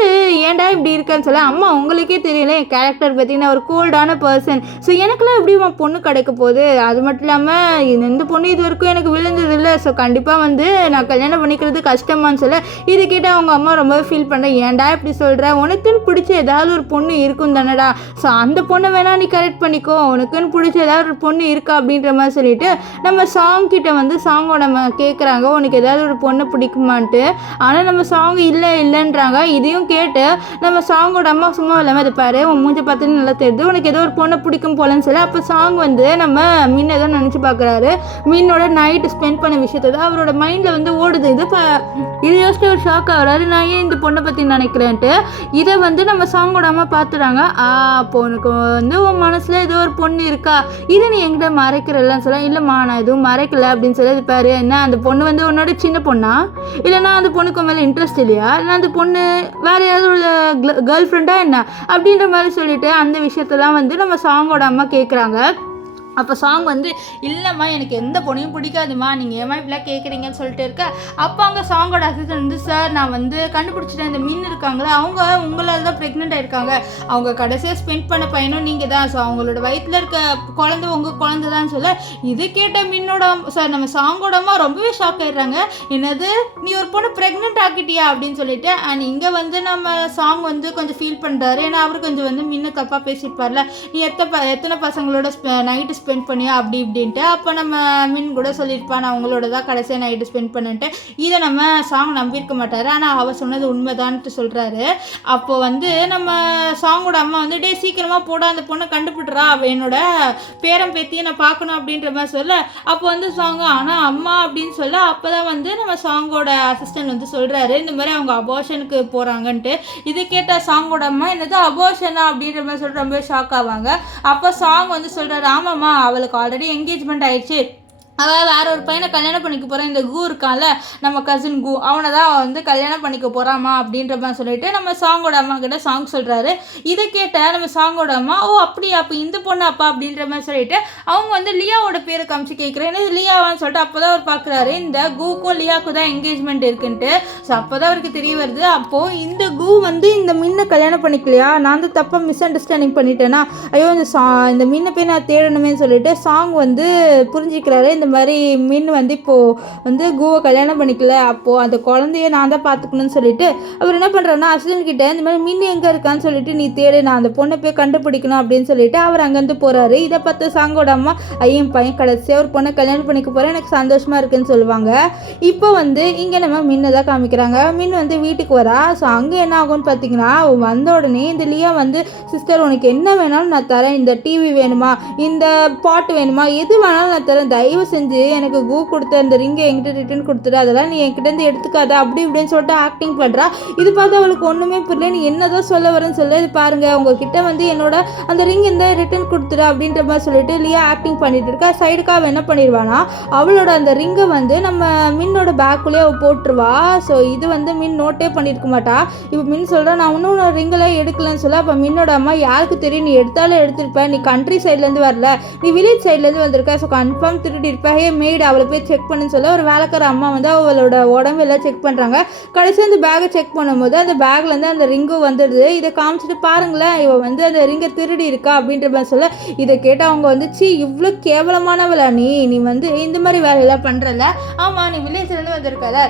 ஏன்டா இப்படி இருக்கன்னு சொல்ல, அம்மா உங்களுக்கே தெரியல என் கேரக்டர் பற்றி, நான் ஒரு கோல்டான பர்சன், ஸோ எனக்குலாம் எப்படி பொண்ணு கிடைக்க போகுது, அது மட்டும் இல்லாமல் எந்த பொண்ணு இது வரைக்கும் எனக்கு விழுந்தது இல்லை, ஸோ கண்டிப்பாக வந்து நான் கல்யாணம் பண்ணிக்கிறது கஷ்டமான்னு சொல்ல, இது கேட்டால் அவங்க அம்மா ரொம்பவே ஃபீல் பண்ணுறேன், ஏன்டா இப்படி சொல்கிற, உனக்குன்னு பிடிச்ச ஏதாவது ஒரு பொண்ணு இருக்கும் தானடா, ஸோ அந்த பொண்ணை வேணா நீ கரெக்ட் பண்ணிக்கோ, உனக்குன்னு பிடிச்ச ஏதாவது ஒரு பொண்ணு இருக்கா அப்படின்ற மாதிரி சொல்லிட்டு நம்ம சாங் கிட்ட வந்து சாங்கோட கேட்குறாங்க உனக்கு ஏதாவது ஒரு பொண்ணை பிடிக்குமான்ட்டு. ஆனால் நம்ம சாங் இல்லைன்றாங்க. இதையும் கேட்டு நம்ம சாங்கோட அம்மா சும்மா இல்லாமல் அது பாரு உன் மூஞ்ச பார்த்துன்னு நல்லா தெரியுது உனக்கு ஏதோ ஒரு பொண்ணை பிடிக்கும் போலன்னு சொல்லி அப்போ சாங் வந்து நம்ம மின்னை தான் நினச்சி பார்க்குறாரு. மின்னோட நைட்டு ஸ்பெண்ட் பண்ண விஷயத்தை தான் அவரோட மைண்டில் வந்து ஓடுது. இது யோசிச்சு ஒரு ஷாக் ஆகிறாரு. நான் ஏன் இந்த பொண்ணை பற்றி நினைக்கிறேன்ட்டு. இதை வந்து நம்ம சாங்கோட அம்மா பார்த்துறாங்க. அப்போ உனக்கு வந்து உன் மனசில் ஏதோ ஒரு பொண்ணு இருக்கா இதை நீ எங்கிட்ட மறைக்கிறல்லன்னு சொல்ல. இல்லைம்மா நான் எதுவும் மறைக்கல அப்படின்னு சொல்லி அது பாரு என்ன அந்த பொண்ணு வந்து உன்னோட சின்ன பொண்ணா இல்லைனா அந்த பொண்ணுக்கு மேலே இன்ட்ரெஸ்ட் இல்லையா இல்லை அந்த பொண்ணு வேறு ஏதாவது ஒரு கேர்ள் ஃப்ரெண்டாக என்ன அப்படின்ற மாதிரி சொல்லிட்டு அந்த விஷயத்தெல்லாம் வந்து நம்ம சாங்கோட அம்மா கேட்குறாங்க. அப்போ சாங் வந்து இல்லைம்மா எனக்கு எந்த பொண்ணையும் பிடிக்காதுமா நீங்கள் ஏமா இப்படிலாம் கேட்குறீங்கன்னு சொல்லிட்டு இருக்க. அப்போ அங்கே சாங்கோட அசிஸ்டன்ட் வந்து சார் நான் வந்து கண்டுபிடிச்சிட்டேன் இந்த மீன் இருக்காங்களே அவங்க உங்களால் தான் ப்ரெக்னென்ட் ஆகிருக்காங்க அவங்க கடைசியாக ஸ்பெண்ட் பண்ண பையனும் நீங்கள் தான் ஸோ அவங்களோட வயிற்றில் இருக்க குழந்தை உங்கள் குழந்தை தான் சொல்ல. இது கேட்ட மீனோட சார் நம்ம சாங்கோடமா ரொம்பவே ஷாக் ஆகிடுறாங்க. என்னது நீ ஒரு பொண்ணு ப்ரெக்னென்ட் ஆக்கிட்டியா அப்படின்னு சொல்லிட்டு. அண்ட் இங்கே வந்து நம்ம சாங் வந்து கொஞ்சம் ஃபீல் பண்ணுறாரு. ஏன்னா அவர் கொஞ்சம் வந்து மீனை தப்பாக பேசியிருப்பார்ல நீ எத்தனை பசங்களோட நைட்டு ஸ்பெண்ட் பண்ணியா அப்படி இப்படின்ட்டு. அப்போ நம்ம மின் கூட சொல்லியிருப்பா நான் அவங்களோட தான் கடைசியாக நைட்டு ஸ்பெண்ட் பண்ணிட்டு. இதை நம்ம சாங் நம்பியிருக்க மாட்டார். ஆனால் அவள் சொன்னது உண்மைதான்ட்டு சொல்கிறாரு. அப்போ வந்து நம்ம சாங்கோட அம்மா வந்து டே சீக்கிரமாக போட அந்த பொண்ணை கண்டுபிடுறா என்னோட பேரம் பேத்தியை நான் பார்க்கணும் அப்படின்ற மாதிரி சொல்ல. அப்போ வந்து சாங் ஆனால் அம்மா அப்படின்னு சொல்ல. அப்போ தான் வந்து நம்ம சாங்கோட அசிஸ்டன்ட் வந்து சொல்கிறாரு இந்த மாதிரி அவங்க அபார்ஷனுக்கு போகிறாங்கன்ட்டு. இது கேட்ட சாங்கோட அம்மா என்னது அபார்ஷனா அப்படின்ற மாதிரி சொல்லிட்டு ரொம்ப ஷாக் ஆவாங்க. அப்போ சாங் வந்து சொல்கிறாரு ஆமாம்மா அவளுக்கு ஆல்ரெடி என்கேஜ்மெண்ட் ஆயிடுச்சு அவள் வேற ஒரு பையனை கல்யாணம் பண்ணிக்க போகிறான் இந்த கு இருக்கான்ல நம்ம கசின் கு அவனை தான் வந்து கல்யாணம் பண்ணிக்க போகிறாமா அப்படின்ற மாதிரி சொல்லிட்டு நம்ம சாங்கோட அம்மா கிட்ட சாங் சொல்கிறாரு. இதை கேட்ட நம்ம சாங்கோட அம்மா ஓ அப்படியா அப்போ இந்த பொண்ணு அப்பா அப்படின்ற மாதிரி சொல்லிட்டு அவங்க வந்து லியாவோட பேரை காமிச்சு கேட்குறேன் இது லியாவான்னு சொல்லிட்டு அப்போ தான் அவர் பார்க்குறாரு இந்த குக்கும் லியாவுக்கும் தான் என்கேஜ்மெண்ட் இருக்குன்ட்டு. ஸோ அப்போ தான் அவருக்கு தெரிய வருது. அப்போது இந்த கு வந்து இந்த மின்னை கல்யாணம் பண்ணிக்கலையா நான் வந்து தப்பாக மிஸ் அண்டர்ஸ்டாண்டிங் பண்ணிட்டேன்னா ஐயோ இந்த மின்னை போய் நான் தேடணுமேன்னு சொல்லிட்டு சாங் வந்து புரிஞ்சிக்கிறாரு. இந்த மாதிரி மின் வந்து இப்போது வந்து குவை கல்யாணம் பண்ணிக்கல அப்போது அந்த குழந்தைய நான் தான் பார்த்துக்கணும்னு சொல்லிட்டு அவர் என்ன பண்ணுறாருன்னா அசிஸ்டன்ட் கிட்ட இந்த மாதிரி மின் எங்கே இருக்கான்னு சொல்லிட்டு நீ தேடு நான் அந்த பொண்ணை போய் கண்டுபிடிக்கணும் அப்படின்னு சொல்லிட்டு அவர் அங்கேருந்து போகிறாரு. இதை பார்த்து சாங்கோட அம்மா ஐயன் பையன் கடைசியாக ஒரு பொண்ணை கல்யாணம் பண்ணிக்க போகிறேன் எனக்கு சந்தோஷமாக இருக்குன்னு சொல்லுவாங்க. இப்போ வந்து இங்கே நம்ம மின்னை தான் காமிக்கிறாங்க. மின் வந்து வீட்டுக்கு வரா. ஸோ அங்கே என்ன ஆகும்னு பார்த்தீங்கன்னா வந்த உடனே இந்த லியா வந்து சிஸ்டர் உனக்கு என்ன வேணாலும் நான் தரேன் இந்த டிவி வேணுமா இந்த பாட்டு வேணுமா எது வேணாலும் நான் தரேன் தயவு செஞ்சு எனக்கு கு கொடுத்த அந்த ரிங்கை என்கிட்ட ரிட்டர்ன் கொடுத்துரு அதெல்லாம் நீ என்கிட்ட இருந்து எடுத்துக்காத அப்படி இப்படின்னு சொல்லிட்டு ஆக்டிங் பண்ணுறா. இது பார்த்து அவளுக்கு ஒன்றுமே புரியல நீ என்னதான் சொல்ல வரேன்னு சொல்ல இது பாருங்க உங்ககிட்ட வந்து என்னோட அந்த ரிங் இந்த ரிட்டர்ன் கொடுத்துரு அப்படின்ற மாதிரி சொல்லிட்டு லியா ஆக்டிங் பண்ணிட்டு இருக்கா. சைடுக்காக அவள் என்ன பண்ணிடுவானா அவளோட அந்த ரிங்கை வந்து நம்ம மின்னோட பேக்குள்ளேயே அவள் போட்டுருவா. ஸோ இது வந்து மின் நோட்டே பண்ணியிருக்க மாட்டா. இப்போ மின் சொல்கிறா நான் இன்னும் ரிங்கெல்லாம் எடுக்கலன்னு சொல்ல. அப்போ மின்னோட அம்மா யாருக்கு தெரியும் நீ எடுத்தாலும் எடுத்திருப்ப நீ கண்ட்ரி சைட்லேருந்து வரல நீ வில்லேஜ் சைட்லேருந்து வந்திருக்க ஸோ கன்ஃபார்ம் திருடி இருப்ப ஹே மேய்டு அவளை போய் செக் பண்ணுன்னு சொல்ல ஒரு வேலைக்கார அம்மா வந்து அவளோட உடம்பு எல்லாம் செக் பண்ணுறாங்க. கடைசியாக அந்த பேக்கை செக் பண்ணும்போது அந்த பேக்லேருந்து அந்த ரிங்கும் வந்துடுது. இதை காமிச்சிட்டு பாருங்களேன் இவள் வந்து அந்த ரிங்கை திருடி இருக்கா அப்படின்ற மாதிரி சொல்ல. இதை கேட்டு அவங்க வந்து இவ்வளோ கேவலமானவளா நீ வந்து இந்த மாதிரி வேலையெல்லாம் பண்ணுறல ஆமாம் நீ வில்லேஜ்லேருந்து வந்திருக்கல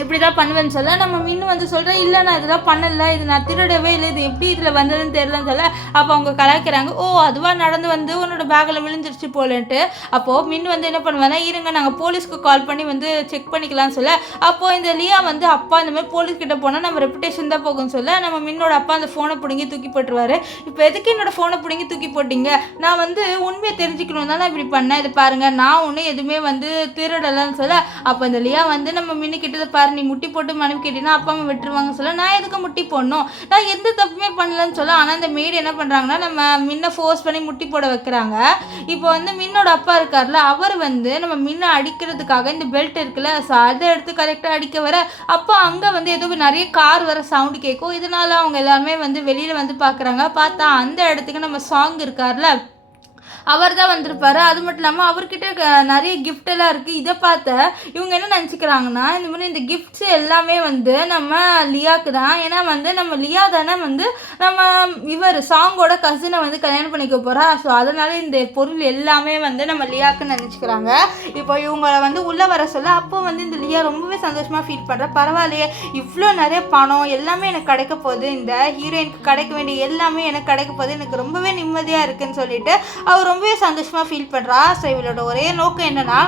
இப்படி தான் பண்ணுவேன்னு சொல்ல. நம்ம இன்னும் வந்து சொல்கிறேன் இல்லை நான் இதெல்லாம் பண்ணலை இது நான் திருடவே இல்லை இது எப்படி இதில் வந்ததுன்னு தெரியலன்னு சொல்ல. அப்போ அவங்க கலாய்க்கிறாங்க ஓ அதுவாக நடந்து வந்து உன்னோட பேக்கில் விழுந்துருச்சு போலன்ட்டு. அப்போது மின் வந்து என்ன பண்ணுவாங்க இருங்க நாங்கள் போலீஸ்க்கு கால் பண்ணி வந்து செக் பண்ணிக்கலாம்னு சொல்ல. அப்போது இந்த லியா வந்து அப்பா இந்த மாதிரி போலீஸ்கிட்ட போனால் நம்ம ரெப்புடேஷன் தான் போகும்னு சொல்ல. நம்ம மின்னோட அப்பா அந்த ஃபோனை பிடுங்கி தூக்கி போட்டுருவார். இப்போ எதுக்கு என்னோட ஃபோனை பிடுங்கி தூக்கி போட்டிங்க நான் வந்து உண்மையை தெரிஞ்சுக்கணும் தான் நான் இப்படி பண்ணேன் இது பாருங்கள் நான் ஒன்றும் எதுவுமே வந்து திருடலைன்னு சொல்ல. அப்போ இந்த லியா வந்து நம்ம மின்னுக்கிட்ட நீ முட்டி போட்டு மனைவி கேட்டீங்கன்னா அப்பா அம்மா விட்டுருவாங்க சொல்ல. நான் எதுக்கு முட்டி போடணும் நான் எந்த தப்புமே பண்ணலன்னு சொல்ல. ஆனால் அந்த மேடு என்ன பண்ணுறாங்கன்னா நம்ம மின்னை ஃபோர்ஸ் பண்ணி முட்டி போட வைக்கிறாங்க. இப்போ வந்து மின்னோட அப்பா இருக்கார்ல அவர் வந்து நம்ம மின்னை அடிக்கிறதுக்காக இந்த பெல்ட் இருக்குல்ல ஸோ அதை எடுத்து கரெக்டாக அடிக்க வர அப்போ அங்கே வந்து ஏதோ நிறைய கார் வர சவுண்டு கேட்கும். இதனால அவங்க எல்லாருமே வந்து வெளியில் வந்து பார்க்குறாங்க. பார்த்தா அந்த இடத்துக்கு நம்ம சாங் இருக்கார்ல அவர் தான் வந்திருப்பாரு. அது மட்டும் இல்லாமல் அவர்கிட்ட நிறைய கிஃப்ட் எல்லாம் இருக்குது. இதை பார்த்த இவங்க என்ன நினச்சிக்கிறாங்கன்னா இந்த மாதிரி இந்த கிஃப்ட்ஸ் எல்லாமே வந்து நம்ம லியாவுக்கு தான். ஏன்னா வந்து நம்ம லியா தானே வந்து நம்ம இவர் சாங்கோட கசினை வந்து கல்யாணம் பண்ணிக்க போகிறா. ஸோ அதனால இந்த பொருள் எல்லாமே வந்து நம்ம லியாவுக்குன்னு நினச்சிக்கிறாங்க. இப்போ இவங்களை வந்து உள்ளே வர சொல்ல அப்போ வந்து இந்த லியா ரொம்பவே சந்தோஷமாக ஃபீல் பண்ணுறா. பரவாயில்லையே இவ்வளோ நிறைய பணம் எல்லாமே எனக்கு கிடைக்க போகுது இந்த ஹீரோயினுக்கு கிடைக்க வேண்டிய எல்லாமே எனக்கு கிடைக்க போகுது எனக்கு ரொம்பவே நிம்மதியாக இருக்குன்னு சொல்லிட்டு அவர் ரொம்பவே சந்தோஷமாக ஃபீல் பண்ணுறா. ஸோ இவளோட ஒரே நோக்கம் என்னென்னா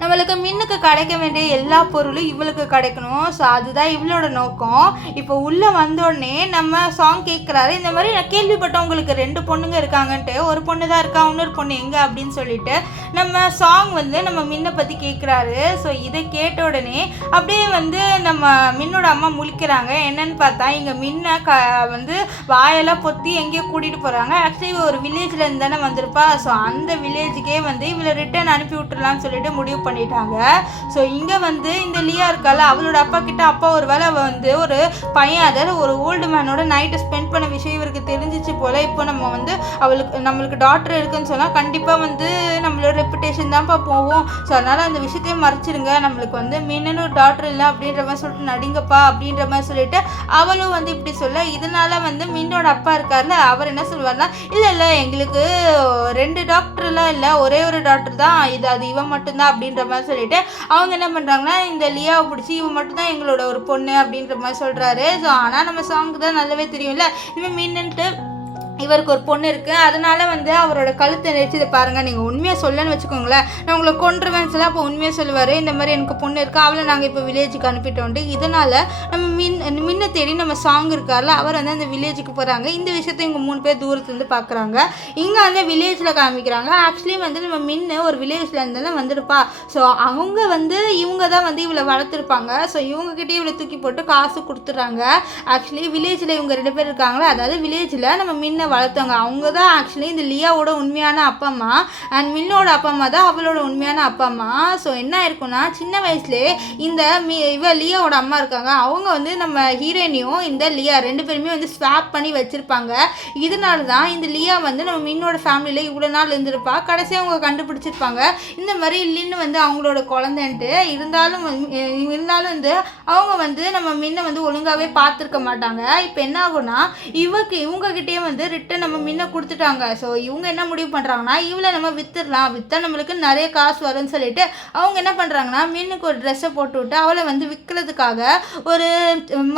நம்மளுக்கு மின்னுக்கு கிடைக்க வேண்டிய எல்லா பொருளும் இவளுக்கு கிடைக்கணும். ஸோ அதுதான் இவளோட நோக்கம். இப்போ உள்ளே வந்தோடனே நம்ம சாங் கேட்குறாரு. இந்த மாதிரி நான் கேள்விப்பட்டவங்களுக்கு 2 பொண்ணுங்க இருக்காங்கன்ட்டு, ஒரு பொண்ணு தான் இருக்கா, இன்னொரு பொண்ணு எங்கே அப்படின்னு சொல்லிட்டு நம்ம சாங் வந்து நம்ம மின்னை பற்றி கேட்குறாரு. ஸோ இதை கேட்ட உடனே அப்படியே வந்து நம்ம மின்னோட அம்மா முழிக்கிறாங்க. என்னன்னு பார்த்தா இங்கே மின்னை வந்து வாயெல்லாம் பொத்தி எங்கேயோ கூட்டிகிட்டு போகிறாங்க. ஆக்சுவலி ஒரு வில்லேஜில் இருந்து தானே வந்திருப்பா. ஸோ அந்த வில்லேஜுக்கே வந்து இவளை ரிட்டர்ன் அனுப்பி விட்டுறலான்னு சொல்லிட்டு முடிவு பண்ணிட்டாங்க. ஸோ இங்கே வந்து இந்த லியா இருக்கால, அவளோட அப்பா கிட்ட அப்பா ஒரு வேளை வந்து ஒரு பையன், அதாவது ஒரு ஓல்டு மேனோட நைட்டு ஸ்பெண்ட் பண்ண விஷயம் இவருக்கு தெரிஞ்சிச்சு போல். இப்போ நம்ம வந்து நம்மளுக்கு டாக்டர் இருக்குன்னு சொன்னால் கண்டிப்பாக வந்து நம்மளோட ரெப்புடேஷன் தான்ப்பா போகும். ஸோ அதனால் அந்த விஷயத்தையும் மறைச்சிருங்க, நம்மளுக்கு வந்து மின்னனு ஒரு டாக்டர் இல்லை அப்படின்ற மாதிரி சொல்லிட்டு நடிங்கப்பா அப்படின்ற மாதிரி சொல்லிட்டு அவளும் வந்து இப்படி சொல்ல, இதனால வந்து மின்னோட அப்பா இருக்கார்ல, அவர் என்ன சொல்லுவார்னா, இல்லை எங்களுக்கு 2 டாக்டர்லாம் இல்லை, ஒரே ஒரு டாக்டர் தான், அது இவன் மட்டும்தான் அப்படின்ற மாதிரி சொல்லிட்டு அவங்க என்ன பண்ணுறாங்கன்னா இந்த லியாவை பிடிச்சி இவன் மட்டும்தான் எங்களோட ஒரு பொண்ணு அப்படின்ற மாதிரி சொல்கிறாரு. ஸோ ஆனால் நம்ம சாங்க்கு தான் நல்லாவே தெரியும்ல, இவன் மீன்ட்டு இவருக்கு ஒரு பொண்ணு இருக்குது, அதனால வந்து அவரோட கழுத்தை நெரிச்சது பாருங்கள். நீங்கள் உண்மையாக சொல்லன்னு வச்சுக்கோங்களேன், நான் உங்களை கொன்றுவேன்னு சொல்ல அப்போ உண்மையாக சொல்லுவார். இந்த மாதிரி எனக்கு பொண்ணு இருக்குது, அவளை நாங்கள் இப்போ வில்லேஜுக்கு அனுப்பிட்டோன்ட்டு. இதனால் நம்ம மின்னை தேடி நம்ம சாங் இருக்கார்ல, அவர் வந்து அந்த வில்லேஜுக்கு போகிறாங்க. இந்த விஷயத்தை இவங்க 3 பேர் தூரத்துலேருந்து பார்க்குறாங்க. இங்கே வந்து வில்லேஜில் காமிக்கிறாங்க. ஆக்சுவலி வந்து நம்ம மின்னு ஒரு வில்லேஜில் இருந்தாலும் வந்துருப்பா. ஸோ அவங்க வந்து இவங்க தான் வந்து இவளை வளர்த்துருப்பாங்க. ஸோ இவங்ககிட்டே இவளை தூக்கி போட்டு காசு கொடுத்துட்றாங்க. ஆக்சுவலி வில்லேஜில் இவங்க 2 பேர் இருக்காங்களா, அதாவது வில்லேஜில் நம்ம மின்னை வளர்த்தவங்க அவங்க தான் ஆக்சுவலி இந்த லியாவோட உண்மையான அப்பா அம்மா, அண்ட் மின்னோட அப்பா அம்மா தான் அவளோட உண்மையான அப்பா அம்மா. ஸோ என்ன இருக்குன்னா சின்ன வயசுலேயே இந்த லியாவோட அம்மா இருக்காங்க, அவங்க வந்து நம்ம ஹீரோயினையும் இந்த லியா 2 பேருமே வந்து ஸ்வாப் பண்ணி வச்சுருப்பாங்க. இதனால தான் இந்த லியா வந்து நம்ம மின்னோட ஃபேமிலியில் இவ்வளோ நாள் இருந்திருப்பா. கடைசியாக அவங்க கண்டுபிடிச்சிருப்பாங்க இந்த மாதிரி லின்னு வந்து அவங்களோட குழந்தைன்ட்டு. இருந்தாலும் வந்து அவங்க வந்து நம்ம மின்னை வந்து ஒழுங்காகவே பார்த்துருக்க மாட்டாங்க. இப்போ என்ன ஆகும்னா இவங்ககிட்டயே வந்து ரிட்டன் நம்ம மின்ன கொடுத்துட்டாங்க. ஸோ இவங்க என்ன முடிவு பண்ணுறாங்கன்னா இவளை நம்ம விற்றுடலாம், விற்றா நம்மளுக்கு நிறைய காசு வரும்னு சொல்லிட்டு அவங்க என்ன பண்ணுறாங்கன்னா மின்னுக்கு ஒரு ட்ரெஸ்ஸை போட்டு விட்டு அவளை வந்து விற்கிறதுக்காக ஒரு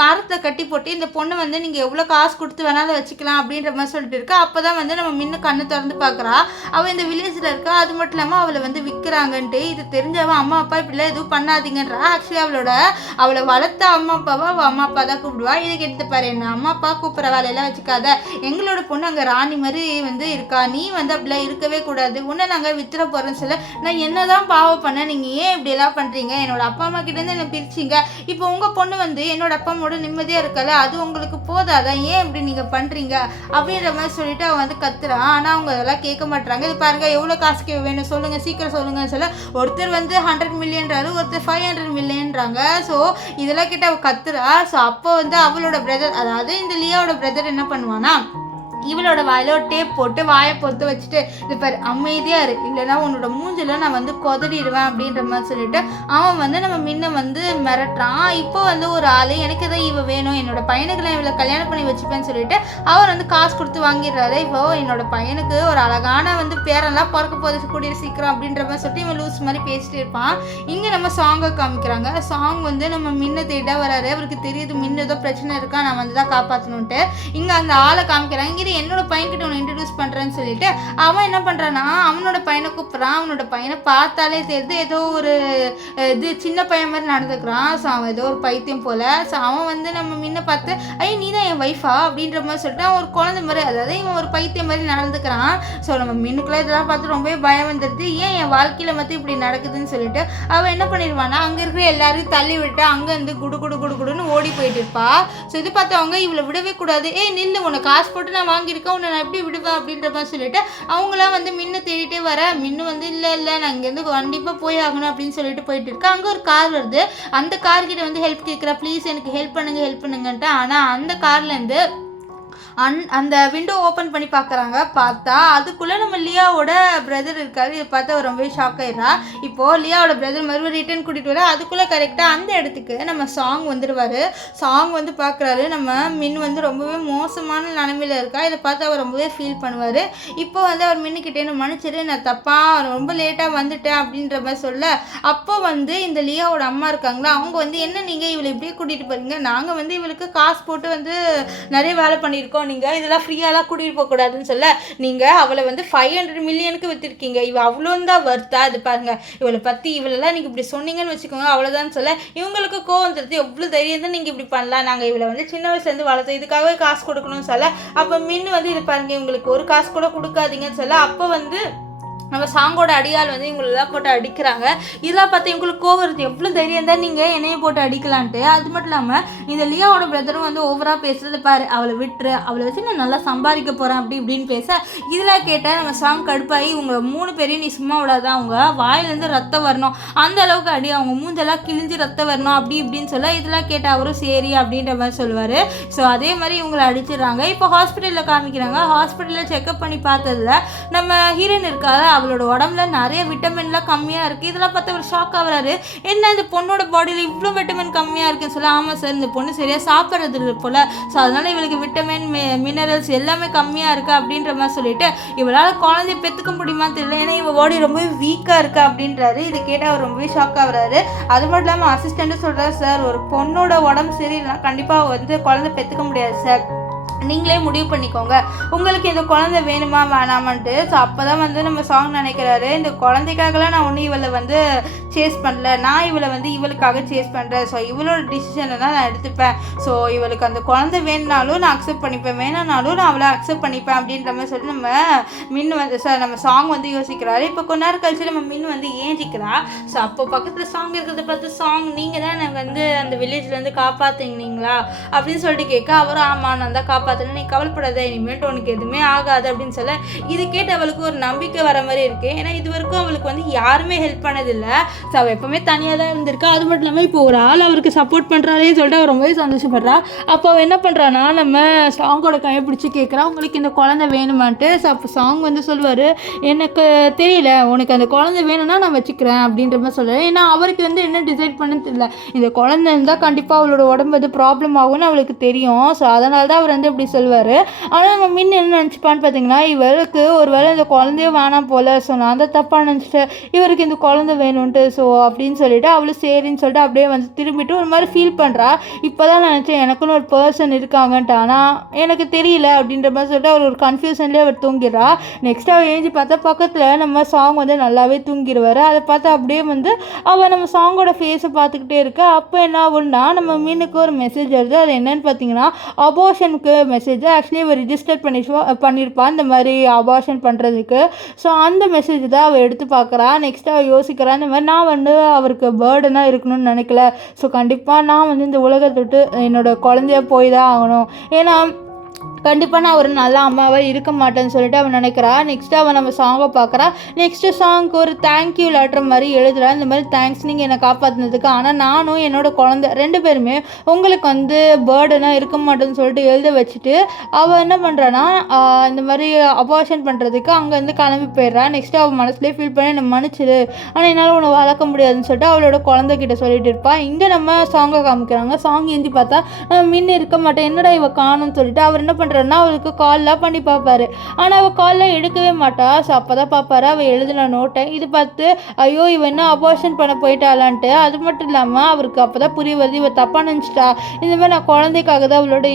மரத்தை கட்டி போட்டு இந்த பொண்ணை வந்து நீங்கள் எவ்வளோ காசு கொடுத்து வேணாலும் வச்சுக்கலாம் அப்படின்ற மாதிரி சொல்லிட்டு இருக்கா. அப்போ தான் வந்து நம்ம மின்னு கண்ணு திறந்து பார்க்குறா, அவள் இந்த வில்லேஜில் இருக்கா. அது மட்டும் இல்லாமல் அவளை வந்து விற்கிறாங்கன்ட்டு இது தெரிஞ்சவன் அம்மா அப்பா இப்படிலாம் எதுவும் பண்ணாதீங்கன்றா. ஆக்சுவலி அவளை வளர்த்த அம்மா அப்பாவை அவள் அம்மா அப்பா தான் கூப்பிடுவா. இதுக்கு எடுத்து பாரு, என்ன அம்மா அப்பா கூப்பிட்ற வேலையெல்லாம் வச்சுக்காத, எங்களோட பொண்ணு அங்கே ராணி மாதிரி வந்து இருக்கா, நீ வந்து அப்படிலாம் இருக்கவே கூடாது, உன்னை நாங்கள் வித்துற போகிறோன்னு சொல்ல, நான் என்ன தான் பாவம் பண்ண, நீங்கள் ஏன் இப்படியெல்லாம் பண்ணுறீங்க, என்னோட அப்பா அம்மா கிட்டேருந்து என்னை பிரிச்சிங்க, இப்போ உங்கள் பொண்ணு வந்து என்னோட அப்பா அம்மாவோட நிம்மதியாக இருக்கல, அது உங்களுக்கு போதாதான், ஏன் இப்படி நீங்கள் பண்ணுறீங்க அப்படின்ற மாதிரி சொல்லிட்டு அவன் வந்து கத்துறான். ஆனால் அவங்க அதெல்லாம் கேட்க மாட்டாங்க. இது பாருங்கள் எவ்வளோ காசுக்கு வேணும் சொல்லுங்கள், சீக்கிரம் சொல்லுங்கன்னு சொல்ல ஒருத்தர் வந்து 100 மில்லியன்றாரு, ஒருத்தர் 500 மில்லியன்றாங்க. ஸோ இதெல்லாம் கிட்ட அவள் கத்துறா. ஸோ அப்போ வந்து அவளோட பிரதர், அதாவது இந்த லியாவோட பிரதர் என்ன பண்ணுவானா, இவளோட வாயில ஒரு டேப் போட்டு வாயை பொறுத்து வச்சுட்டு இது பாரு அமைதியாக இரு, இல்லைன்னா உன்னோட மூஞ்சில் நான் வந்து கொதறிடுவேன் அப்படின்ற மாதிரி சொல்லிட்டு அவன் வந்து நம்ம முன்ன வந்து மிரட்டுறான். இப்போ வந்து ஒரு ஆள் எனக்கு தான் இவ வேணும், என்னோட பையனுக்கு நான் இவளை கல்யாணம் பண்ணி வச்சுப்பேன்னு சொல்லிட்டு அவர் வந்து காசு கொடுத்து வாங்கிடுறாரு. இப்போ என்னோட பையனுக்கு ஒரு அழகான வந்து பேரெல்லாம் பிறக்க போது கூடிய சீக்கிரம் அப்படின்ற மாதிரி சொல்லிட்டு இவன் லூஸ் மாதிரி பேசிட்டு இருப்பான். இங்கே நம்ம சாங்கை காமிக்கிறாங்க. சாங் வந்து நம்ம மின்ன தேட வராரு. அவருக்கு தெரியுது மின்ன ஏதோ பிரச்சனை இருக்கா, நான் வந்து தான் காப்பாற்றணுன்ட்டு. இங்கே அந்த ஆளை காமிக்கிறாங்க. இங்கே என்னோட பையன்கிட்ட ஒன்று இன்ட்ரடியூஸ் பண்ணுறேன்னு சொல்லிட்டு அவன் என்ன பண்ணுறான்னா அவனோட பையனை கூப்பிட்றான். அவனோட பையனை பார்த்தாலே தெரியுது ஏதோ ஒரு இது சின்ன பையன் மாதிரி நடந்துக்கிறான். ஸோ அவன் ஏதோ ஒரு பைத்தியம் போல். ஸோ அவன் வந்து நம்ம முன்ன பார்த்து ஐய் நீ தான் என் ஒய்ஃபா அப்படின்ற மாதிரி சொல்லிட்டு அவன் ஒரு குழந்தை மாதிரி, அதாவது இவன் ஒரு பைத்தியம் மாதிரி நடந்துக்கிறான். ஸோ நம்ம மின்னுக்குள்ளே இதெல்லாம் பார்த்து ரொம்பவே பயம் வந்துடுது. ஏன் என் வாழ்க்கையில் மட்டும் இப்படி நடக்குதுன்னு சொல்லிட்டு அவன் என்ன பண்ணிடுவானா அங்கே இருக்கிற எல்லாரையும் தள்ளி விட்டு அங்கே இருந்து குடுன்னு ஓடி போயிட்டு இருப்பா. ஸோ இது பார்த்து அவங்க இவளை விடவே கூடாது, ஏய் நில்லு, உன்னை காசு போட்டு நான் வாங்கியிருக்கேன், உன்னை நான் எப்படி விடுவேன் அப்படின்ற மாதிரி சொல்லிட்டு அவங்களாம் வந்து மின்னு தேடிட்டே வர மின்னு வந்து இல்லை நான் இங்கேருந்து கண்டிப்பாக போய் ஆகணும் அப்படின்னு சொல்லிட்டு போயிட்டு இருக்கேன். அங்கே ஒரு கார் வருது. அந்த கார்கிட்ட வந்து ஹெல்ப் கேட்குறா, ப்ளீஸ் எனக்கு ஹெல்ப் பண்ணுங்கன்ட்டு. ஆனால் அந்த கார்லேருந்து அந்த விண்டோ ஓப்பன் பண்ணி பார்க்குறாங்க. பார்த்தா அதுக்குள்ளே நம்ம லியாவோட பிரதர் இருக்காரு. இதை பார்த்தா அவர் ரொம்பவே ஷாக் ஆயிடுறா. இப்போது லியாவோட பிரதர் மறுபடியும் ரிட்டர்ன் கூட்டிகிட்டு வர அதுக்குள்ளே கரெக்டாக அந்த இடத்துக்கு நம்ம சாங் வந்துடுவார். சாங் வந்து பார்க்குறாரு நம்ம மின் வந்து ரொம்பவே மோசமான நிலைமையில் இருக்கா. இதை பார்த்து அவர் ரொம்பவே ஃபீல் பண்ணுவார். இப்போ வந்து அவர் மின்னுக்கிட்டே மன்னிச்சிரு, நான் தப்பாக ரொம்ப லேட்டாக வந்துட்டேன் அப்படின்ற மாதிரி சொல்ல, அப்போ வந்து இந்த லியாவோட அம்மா இருக்காங்களா அவங்க வந்து என்ன நீங்கள் இவளை இப்படியே கூட்டிகிட்டு போகிறீங்க, நாங்கள் வந்து இவளுக்கு காசு போட்டு வந்து நிறைய வேலை பண்ணியிருக்கோம், நீங்கள் இதெல்லாம் ஃப்ரீயாலாம் கூட்டிகிட்டு போகக்கூடாதுன்னு சொல்ல, நீங்கள் அவளை வந்து 500 மில்லியனுக்கு விற்றுருக்கீங்க, இவள் அவ்வளோன்னு தான் வர்த்தா, இது பாருங்கள் இவளை பற்றி இவளெல்லாம் நீங்கள் இப்படி சொன்னீங்கன்னு வச்சுக்கோங்க அவ்வளோதான் சொல்ல, இவங்களுக்கு கோவம் தருது, எவ்வளோ தைரியம் தான் நீங்கள் இப்படி பண்ணலாம், நாங்கள் இவளை வந்து சின்ன வயசுலேருந்து வளர்த்தோம், இதுக்காகவே காசு கொடுக்கணும்னு சொல்ல, அப்போ மின்னு வந்து இது பாருங்கள் இவங்களுக்கு ஒரு காசு கூட கொடுக்காதீங்கன்னு சொல்ல, அப்போ வந்து நம்ம சாங்கோட அடியால் வந்து இவங்களெல்லாம் போட்டு அடிக்கிறாங்க. இதெல்லாம் பார்த்து இவங்களுக்கு கோவம் வருது, எவ்வளோ தைரியம் தான் நீங்கள் என்னையை போட்டு அடிக்கலான்ட்டு. அது மட்டும் இல்லாமல் இந்த லியாவோட பிரதரும் வந்து ஓவராக பேசுகிறது பாரு, அவளை விட்டுரு, அவளை வச்சு நான் நல்லா சம்பாதிக்க போகிறேன் அப்படி இப்படின்னு பேச, இதில் கேட்டால் நம்ம சாங் கடுப்பாகி இவங்க 3 பேரையும் நீ சும்மா விடாத, அவங்க வாயிலேருந்து ரத்தம் வரணும் அந்த அளவுக்கு அடி, அவங்க மூஞ்செல்லாம் கிழிஞ்சு ரத்தம் வரணும் அப்படி இப்படின்னு சொல்ல, இதெல்லாம் கேட்டால் அவரும் சரி அப்படின்ற மாதிரி சொல்லுவார். ஸோ அதே மாதிரி இவங்களை அடிச்சிடுறாங்க. இப்போ ஹாஸ்பிட்டலில் காமிக்கிறாங்க. ஹாஸ்பிட்டலில் செக்அப் பண்ணி பார்த்ததில் நம்ம ஹீரோயின் இருக்காது, அவளோட உடம்புல நிறைய விட்டமின்லாம் கம்மியாக இருக்குது. இதெல்லாம் பார்த்து அவர் ஷாக் ஆகுறாரு, என்ன இந்த பொண்ணோட பாடியில் இவ்வளோ விட்டமின் கம்மியாக இருக்குன்னு சொல்ல, ஆமாம் சார் இந்த பொண்ணு சரியாக சாப்பிட்றது போல், ஸோ அதனால் இவளுக்கு விட்டமின் மினரல்ஸ் எல்லாமே கம்மியாக இருக்குது அப்படின்ற மாதிரி சொல்லிட்டு, இவளால் குழந்தைய பெற்றுக்க முடியுமான்னு தெரியல, ஏன்னா இவள் பாடி ரொம்பவே வீக்காக இருக்குது அப்படின்றாரு. இதை கேட்டால் அவர் ரொம்பவே ஷாக் ஆகுறாரு. அது மட்டும் இல்லாமல் அசிஸ்டண்ட்டும் சொல்கிறார், சார் ஒரு பொண்ணோட உடம்பு சரியில்லைனா கண்டிப்பாக வந்து குழந்தை பெற்றுக்க முடியாது சார், நீங்களே முடிவு பண்ணிக்கோங்க உங்களுக்கு இந்த குழந்தை வேணுமா வேணாமான்ட்டு. ஸோ அப்போ தான் வந்து நம்ம சாங் நினைக்கிறாரு, இந்த குழந்தைக்காகலாம் நான் ஒன்றும் இவளை வந்து சேஸ் பண்ணல, நான் இவளை வந்து இவளுக்காக சேஸ் பண்ணுறேன், ஸோ இவளோட டிசிஷனை தான் நான் எடுத்துப்பேன், ஸோ இவளுக்கு அந்த குழந்தை வேணுனாலும் நான் அக்செப்ட் பண்ணிப்பேன், வேணும்னாலும் நான் அவளை அக்செப்ட் பண்ணிப்பேன் அப்படின்ற மாதிரி சொல்லிட்டு நம்ம மின்னு வந்து சார் நம்ம சாங் வந்து யோசிக்கிறாரு. இப்போ கொஞ்ச நேரம் கழிச்சு நம்ம மின்னு வந்து ஏஞ்சிக்கிறா. ஸோ அப்போ பக்கத்தில் சாங் இருக்கிறத பார்த்து, சாங் நீங்கள் தான் எனக்கு வந்து அந்த வில்லேஜ்லேருந்து காப்பாற்றுங்களா அப்படின்னு சொல்லிட்டு கேட்க, அவரும் ஆமாம் நான் தான் காப்பாற்ற, நீ கவலைப்படாத, இனிமேட்டு உனக்கு எதுவுமே ஆகாது அப்படின்னு சொல்ல, இது கேட்டு அவளுக்கு ஒரு நம்பிக்கை வர மாதிரி இருக்கு. ஏன்னா இது வரைக்கும் அவளுக்கு வந்து யாருமே ஹெல்ப் பண்ணதில்லை, ஸோ அவள் எப்பவுமே தனியாக தான் இருந்திருக்கா. அது மட்டும் இல்லாமல் இப்போ ஒரு ஆள் அவருக்கு சப்போர்ட் பண்ணுறாளேன்னு சொல்லிட்டு அவர் ரொம்பவே சந்தோஷப்படுறா. அப்போ அவள் என்ன பண்ணுறான்னா நம்ம சாங்கோட கையை பிடிச்சி கேட்குறா, உங்களுக்கு இந்த குழந்தை வேணுமான்ட்டு. ஸோ அப்போ சாங் வந்து சொல்லுவார், எனக்கு தெரியல, உனக்கு அந்த குழந்தை வேணும்னா நான் வச்சுக்கிறேன் அப்படின்ற மாதிரி சொல்லுவேன். ஏன்னா அவருக்கு வந்து என்ன டிசைட் பண்ணு தெரியல, இந்த குழந்தை இருந்தால் கண்டிப்பாக அவளோட உடம்பு வந்து ப்ராப்ளம் ஆகும்னு அவளுக்கு தெரியும். ஸோ அதனால தான் அவர் வந்து இப்படி சொல்லுவார். ஆனால் நம்ம மின் என்ன நினச்சிப்பான்னு பார்த்தீங்கன்னா, இவருக்கு ஒரு வேளை இந்த குழந்தையும் வேணாம் போல், ஸோ நான் தான் தப்பாக நினச்சிட்டேன், இவருக்கு இந்த குழந்தை வேணும்ன்ட்டு, ஸோ அப்படின்னு சொல்லிட்டு அவளும் சரின்னு சொல்லிட்டு அப்படியே வந்து திரும்பிட்டு ஒரு மாதிரி ஃபீல் பண்ணுறா. இப்போ தான் நினச்சேன் எனக்குன்னு ஒரு பர்சன் இருக்காங்கன்ட்டு, ஆனால் எனக்கு தெரியல அப்படின்ற மாதிரி சொல்லிட்டு அவர் ஒரு கன்ஃபியூஷன்லேயே அவர் தூங்கிடுறா. நெக்ஸ்ட் அவள் ஏஞ்சி பார்த்தா பக்கத்தில் நம்ம சாங் வந்து நல்லாவே தூங்கிடுவார். அதை பார்த்து அப்படியே வந்து அவள் நம்ம சாங்கோட ஃபேஸை பார்த்துக்கிட்டே இருக்கா. அப்போ என்ன ஆகுன்னா நம்ம மீனுக்கு ஒரு மெசேஜ் வருது. அது என்னன்னு பார்த்தீங்கன்னா அபார்ஷனுக்கு மெசேஜ். ஆக்சுவலி அவள் ரிஜிஸ்டர் பண்ணியிருப்பான் இந்த மாதிரி அபார்ஷன் பண்ணுறதுக்கு. ஸோ அந்த மெசேஜ் தான் அவள் எடுத்து பார்க்குறா. நெக்ஸ்ட் அவள் யோசிக்கிறா, இந்த மாதிரி நான் வந்து அவருக்கு பேர்டனாக இருக்கணும்னு நினைக்கல, ஸோ கண்டிப்பாக நான் வந்து இந்த உலகத்தை விட்டு என்னோடய குழந்தைய போய் தான் ஆகணும், ஏன்னா கண்டிப்பாக நான் ஒரு நல்ல அம்மாவாக இருக்க மாட்டேன்னு சொல்லிட்டு அவன் நினைக்கிறா. நெக்ஸ்ட்டு அவன் நம்ம சாங்கை பார்க்குறா. நெக்ஸ்ட்டு சாங்க்கு ஒரு தேங்க்யூ லெட்டர் மாதிரி எழுதுறா, இந்த மாதிரி தேங்க்ஸ் நீங்கள் என்னை காப்பாற்றினதுக்கு, ஆனால் நானும் என்னோடய குழந்தை 2 பேருமே உங்களுக்கு வந்து பேர்டனாக இருக்க மாட்டேன்னு சொல்லிட்டு எழுத வச்சுட்டு அவள் என்ன பண்ணுறான்னா இந்த மாதிரி அபார்ஷன் பண்ணுறதுக்கு அங்கேருந்து கிளம்பி போயிடுறா. நெக்ஸ்ட்டு அவள் மனசுலேயே ஃபீல் பண்ணி என்னை மன்னிச்சிடு, ஆனால் என்னால் உன்னை வளர்க்க முடியாதுன்னு சொல்லிட்டு அவளோட குழந்தைகிட்ட சொல்லிட்டு இருப்பாள். இங்கே நம்ம சாங்கை காமிக்கிறாங்க. சாங் ஏந்தி பார்த்தா மின்னு இருக்க மாட்டேன், என்னடா இவள் காணும்னு சொல்லிட்டு அவர் என்ன பண்ணுறாருன்னா அவளுக்கு கால்லாம் பண்ணி பார்ப்பாரு. ஆனால் அவள் கால்லாம் எடுக்கவே மாட்டா. ஸோ அப்போ தான் பார்ப்பாரு அவள் எழுதின நோட்டை. இது பார்த்து ஐயோ இவன் என்ன அபார்ஷன் பண்ண போயிட்டாளான்ட்டு. அது மட்டும் இல்லாமல் அவருக்கு அப்போ தான் புரிய வருது, இவள் தப்பாக நினச்சிட்டா, இந்த மாதிரி நான் குழந்தைக்காக தான் அவளோட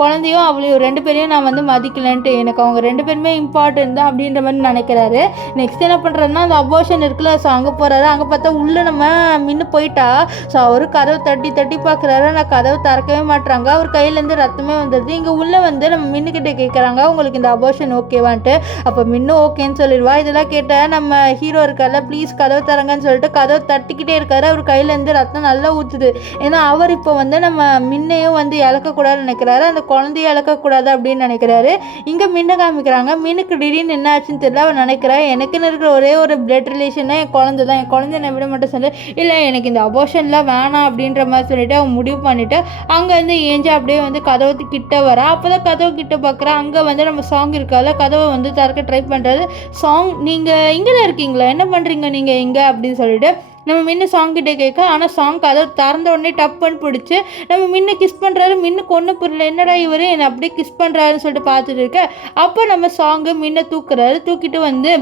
குழந்தையும் அவளையும் 2 பேரையும் நான் வந்து மதிக்கலன்ட்டு, எனக்கு அவங்க 2 பேருமே இம்பார்ட்டன்ட் தான் அப்படின்ற மாதிரி நினைக்கிறாரு. நெக்ஸ்ட் என்ன பண்ணுறாருன்னா அந்த அபார்ஷன் இருக்குல்ல, ஸோ அங்கே போகிறாரு. அங்கே பார்த்தா உள்ளே நம்ம மின்னு போயிட்டா. ஸோ அவரு கதவு தட்டி தட்டி பார்க்குறாரு, நான் கதவு திறக்கவே மாட்டுறாங்க. அவர் கையிலேருந்து ரத்தமே வந்துடுது. இங்கே உள்ளே வந்து நம்ம மின்னுக்கிட்ட கேட்குறாங்க உங்களுக்கு இந்த அபார்ஷன் ஓகேவான்ட்டு. அப்போ மின்னும் ஓகேன்னு சொல்லிடுவா. இதெல்லாம் கேட்டால் நம்ம ஹீரோ இருக்கார்ல, ப்ளீஸ் கதவு தரங்கன்னு சொல்லிட்டு கதவு தட்டிக்கிட்டே இருக்காரு. அவர் கையிலேருந்து ரத்தம் நல்லா ஊற்றுது. ஏன்னா அவர் இப்போ வந்து நம்ம மின்னையும் வந்து இழக்கக்கூடாதுன்னு நினைக்கிறாரு, அந்த குழந்தைய இழக்கக்கூடாது அப்படின்னு நினைக்கிறாரு. இங்கே மின்னை காமிக்கிறாங்க. மின்னுக்கு திடீர்னு என்ன ஆச்சுன்னு தெரியல. அவன் நினைக்கிறேன் எனக்குன்னு இருக்கிற ஒரே ஒரு பிளட் ரிலேஷன்னா என் குழந்தை தான், என் குழந்தைய நான் விட மட்டும் சொல்லி இல்லை எனக்கு இந்த அபார்ஷன்லாம் வேணாம் அப்படின்ற மாதிரி சொல்லிட்டு அவன் முடிவு பண்ணிவிட்டு அங்கேருந்து ஏஞ்சி அப்படியே வந்து கதவு கிட்ட வரா. அப்போ தான் கதவு கிட்ட பார்க்குறா. அங்கே வந்து நம்ம சாங் இருக்கால, கதவை வந்து திறக்க ட்ரை பண்ணுறது. சாங் நீங்கள் இங்கே தான் இருக்கீங்களா, என்ன பண்ணுறீங்க நீங்கள் இங்கே அப்படின்னு சொல்லிட்டு நம்ம மின்னு சாங் கிட்டே கேட்க. ஆனால் சாங் கதவை திறந்த உடனே டப்புன்னு பிடிச்சி நம்ம மின்னு கிஸ் பண்ணுறாரு. மின்னுக்கு ஒன்றும் புரியல, என்னடா இவர் என்னை அப்படியே கிஸ் பண்ணுறாருன்னு சொல்லிட்டு பார்த்துட்டு இருக்க. அப்போ நம்ம சாங்கு மின்னை தூக்குறாரு. தூக்கிட்டு வந்து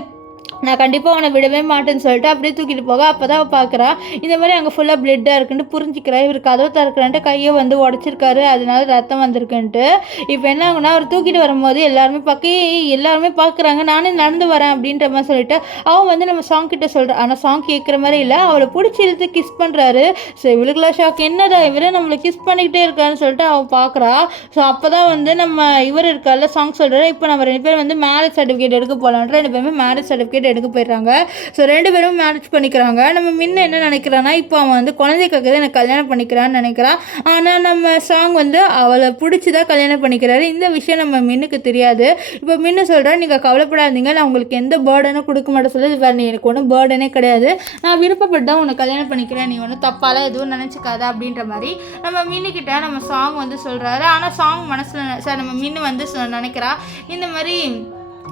நான் கண்டிப்பாக உன்னை விடவே மாட்டேன்னு சொல்லிட்டு அப்படியே தூக்கிட்டு போக அப்போ தான் பார்க்குறா இந்த மாதிரி அங்கே ஃபுல்லாக பிளட்டாக இருக்குன்ட்டு புரிஞ்சிக்கிறா. இவர் கதவு திறக்கிறான்ட்டு கையை வந்து உடச்சிருக்காரு, அதனால ரத்தம் வந்திருக்குன்ட்டு. இப்போ என்ன ஆகுனா அவர் தூக்கிட்டு வரும்போது எல்லாருமே பார்க்குறாங்க. நானே நடந்து வரேன் அப்படின்ற மாதிரி சொல்லிட்டு அவன் வந்து நம்ம சாங் கிட்ட சொல்கிறான். ஆனால் சாங் கேட்குற மாதிரி இல்லை, அவளை பிடிச்சி இழுத்து கிஸ் பண்ணுறாரு. ஸோ இவளுக்குலாம் ஷாக், என்னடா இவரே நம்மளை கிஸ் பண்ணிக்கிட்டே இருக்கான்னு சொல்லிட்டு அவள் பார்க்குறா. ஸோ அப்போ தான் வந்து நம்ம இவர் இருக்கார்ல சாங் சொல்கிறாரு, இப்போ நம்ம 2 பேரும் வந்து மேரேஜ் சர்டிஃபிகேட் எடுக்க போகலான்ற 2 பேருமே மேரேஜ் சர்டிஃபிகேட் எடுக்க போயிடுறாங்க. ஸோ 2 பேரும் மேரேஜ் பண்ணிக்கிறாங்க. நம்ம முன்ன என்ன நினைக்கிறான்னா, இப்போ அவன் வந்து குழந்தைக்காக தான் எனக்கு கல்யாணம் பண்ணிக்கிறான்னு நினைக்கிறான். ஆனால் நம்ம சாங் வந்து அவளை பிடிச்சி தான் கல்யாணம் பண்ணிக்கிறாரு. இந்த விஷயம் நம்ம மின்னுக்கு தெரியாது. இப்போ மின்னு சொல்கிறேன், நீங்கள் கவலைப்படாதீங்க, நான் உங்களுக்கு எந்த பேர்டனும் கொடுக்க மாட்டேன் சொல்லி வேறு நீ எனக்கு ஒன்றும் பேர்டனே கிடையாது, நான் விருப்பப்பட்டு தான் உன்னை கல்யாணம் பண்ணிக்கிறேன், நீ ஒன்றும் தப்பாலாம் எதுவும் நினச்சிக்காத அப்படின்ற மாதிரி நம்ம மின்னுக்கிட்ட நம்ம சாங் வந்து சொல்கிறாரு. ஆனால் சாங் மனசில் சார் நம்ம மின்னு வந்து நினைக்கிறா, இந்த மாதிரி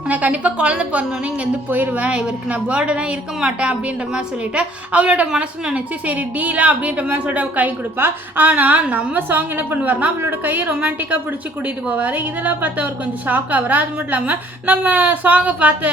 நான் கண்டிப்பாக குழந்தை பிறந்தோன்னே இங்கேருந்து போயிடுவேன், இவருக்கு நான் பேர்டெல்லாம் இருக்க மாட்டேன் அப்படின்ற மாதிரி சொல்லிவிட்டு அவளோட மனசு நினச்சி சரி டீலாம் அப்படின்ற மாதிரி சொல்லிட்டு அவள் கை கொடுப்பா. ஆனால் நம்ம சாங் என்ன பண்ணுவார்னா அவளோட கையை ரொமான்டிக்காக பிடிச்சி கூட்டிகிட்டு போவார். இதெல்லாம் பார்த்து அவர் கொஞ்சம் ஷாக் ஆகிறா. அது மட்டும் இல்லாமல் நம்ம சாங்கை பார்த்த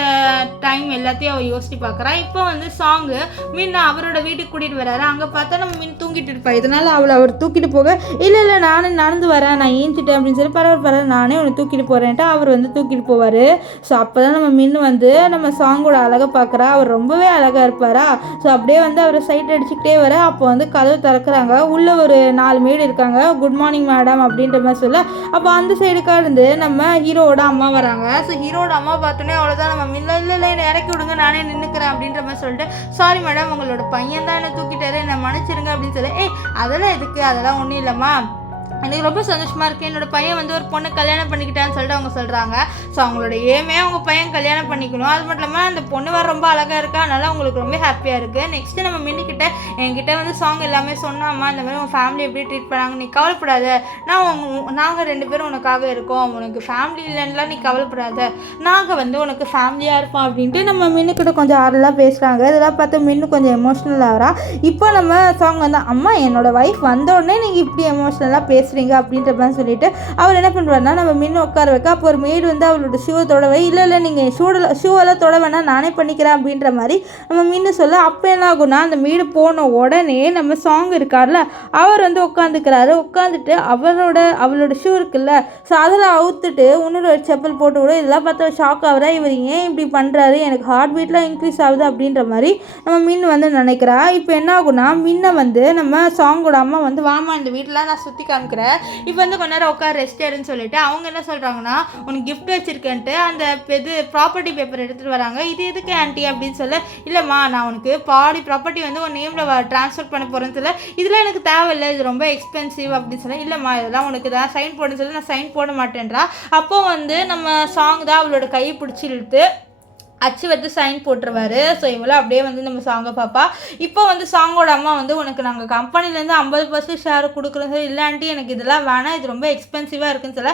டைம் எல்லாத்தையும் அவள் யோசித்து பார்க்குறா. இப்போ வந்து சாங்கு மீன் அவரோட வீட்டுக்கு கூட்டிகிட்டு வராரு. அங்கே பார்த்தா நம்ம மீன் தூங்கிட்டு இருப்பா. இதனால் அவர் தூக்கிட்டு போக இல்லை நானே நடந்து வரேன், நான் ஏஞ்சிட்டேன் அப்படின்னு சொல்லி பரவாயில்ல நானே உன்னை தூக்கிட்டு போகிறேன்ட்டு அவர் வந்து தூக்கிட்டு போவார். ஸோ அப்போ தான் நம்ம மின்னு வந்து நம்ம சாங்கோட அழகை பார்க்குறா. அவர் ரொம்பவே அழகாக இருப்பாரா. ஸோ அப்படியே வந்து அவரை சைட் அடிச்சுக்கிட்டே வர அப்போ வந்து கதவு திறக்கிறாங்க. உள்ளே ஒரு 4 மேடு இருக்காங்க. குட் மார்னிங் மேடம் அப்படின்ற மாதிரி சொல்ல அப்போ அந்த சைடுக்காக இருந்து நம்ம ஹீரோவோட அம்மா வராங்க. ஸோ ஹீரோட அம்மா பார்த்தோன்னே அவ்வளோதான் நம்ம மின்ன இல்லை என்னை இறக்கி விடுங்க, நானே நின்றுக்கிறேன் அப்படின்ற மாதிரி சொல்லிட்டு சாரி மேடம் உங்களோட பையன் தான் என்னை தூக்கிட்டாரு, என்னை மன்னிச்சிருங்க அப்படின்னு சொல்லி அதெல்லாம் எதுக்கு, அதெல்லாம் ஒன்றும் இல்லைம்மா, எனக்கு ரொம்ப சந்தோஷமாக இருக்குது, என்னோடய பையன் வந்து ஒரு பொண்ணு கல்யாணம் பண்ணிக்கிட்டான்னு சொல்லிட்டு அவங்க சொல்கிறாங்க. ஸோ அவங்களோட ஏமே அவங்க பையன் கல்யாணம் பண்ணிக்கணும். அது மட்டும் இல்லாமல் அந்த பொண்ணு வர ரொம்ப அழகாக இருக்கா, அதனால் அவங்களுக்கு ரொம்ப ஹாப்பியாக இருக்குது. நெக்ஸ்ட்டு நம்ம மின்னிக்கிட்ட என்கிட்ட வந்து சாங் எல்லாமே சொன்னாம்மா, இந்த மாதிரி உங்கள் ஃபேமிலி எப்படி ட்ரீட் பண்ணாங்க, நீ கவலைப்படாத, நாங்கள் 2 பேரும் உனக்காக இருக்கோம், உனக்கு ஃபேமிலி இல்லைன்னுலாம் நீ கவலைப்படாத, நாங்கள் வந்து உனக்கு ஃபேமிலியாக இருப்போம் அப்படின்ட்டு நம்ம மின்னுக்கிட்ட கொஞ்சம் ஆறுலாம் பேசுகிறாங்க. இதெல்லாம் பார்த்து மின்னு கொஞ்சம் எமோஷ்னல் ஆகிறா. இப்போ நம்ம சாங் வந்து அம்மா என்னோடய ஒய்ஃப் வந்தோடனே நீங்கள் இப்படி எமோஷ்னலாக பேசுகிறீங்க அப்படின்ற மாதிரி சொல்லிட்டு அவர் என்ன பண்ணுவார்னா நம்ம மின்னு உட்கார வைக்க அப்போ ஒரு மேடு வந்து அவளோட ஷூவை தொடவை இல்லை நீங்கள் ஷூவெல்லாம் தொட வேணா நானே பண்ணிக்கிறேன் அப்படின்ற மாதிரி நம்ம மின்னு சொல்ல அப்போ என்ன ஆகும்னா அந்த மேடு போன உடனே நம்ம சாங் இருக்கார்ல அவர் வந்து உட்காந்துட்டு அவளோட ஷூ இருக்குல்ல ஸோ அதில் அவுத்துட்டு இன்னொரு செப்பல் போட்டு விட இதெல்லாம் பார்த்தா ஷாக் ஆகிறா. இவர் ஏன் இப்படி பண்ணுறாரு, எனக்கு ஹார்ட் பீட்லாம் இன்க்ரீஸ் ஆகுது அப்படின்ற மாதிரி நம்ம மின்னு வந்து நினைக்கிறா. இப்போ என்ன ஆகும்னா மின்னை வந்து நம்ம சாங்கோட அம்மா வந்து வாமா இந்த வீட்டில் நான் சுற்றி காமிக்கிறேன், இப்போ வந்து கொஞ்ச நேரம் உட்கார ரெஸ்ட் எடுன்னு சொல்லிட்டு அவங்க என்ன சொல்கிறாங்கன்னா உனக்கு கிஃப்ட் வச்சுருக்கேன்ட்டு அந்த இது ப்ராப்பர்ட்டி பேப்பர் எடுத்துகிட்டு வராங்க. இது எதுக்கு ஆன்ட்டி அப்படின்னு சொல்ல இல்லைம்மா நான் உனக்கு பாடி ப்ராப்பர்ட்டி வந்து உன் நேமில் ட்ரான்ஸ்ஃபர் பண்ண போகிறேன்னு சொல்ல இதெல்லாம் எனக்கு தேவையில்லை, இது ரொம்ப எக்ஸ்பென்சிவ் அப்படின்னு சொல்ல இல்லைம்மா இதெல்லாம் உனக்கு தான் சைன் போடுன்னு சொல்லி நான் சைன் போட மாட்டேன்றா. அப்போ வந்து நம்ம சாங் தான் அவளோட கையை பிடிச்சி இழுத்து அச்சு வந்து சைன் போட்டுருவாரு. ஸோ இவ்வளோ அப்படியே வந்து நம்ம சாங்கை பார்ப்பா. இப்போ வந்து சாங்கோட அம்மா வந்து உனக்கு நாங்கள் கம்பெனிலேருந்து 50% ஷேர் கொடுக்குறோம் சார், இல்லாண்டி எனக்கு இதெல்லாம் வேணாம், இது ரொம்ப எக்ஸ்பென்சிவாக இருக்குன்னு சொல்ல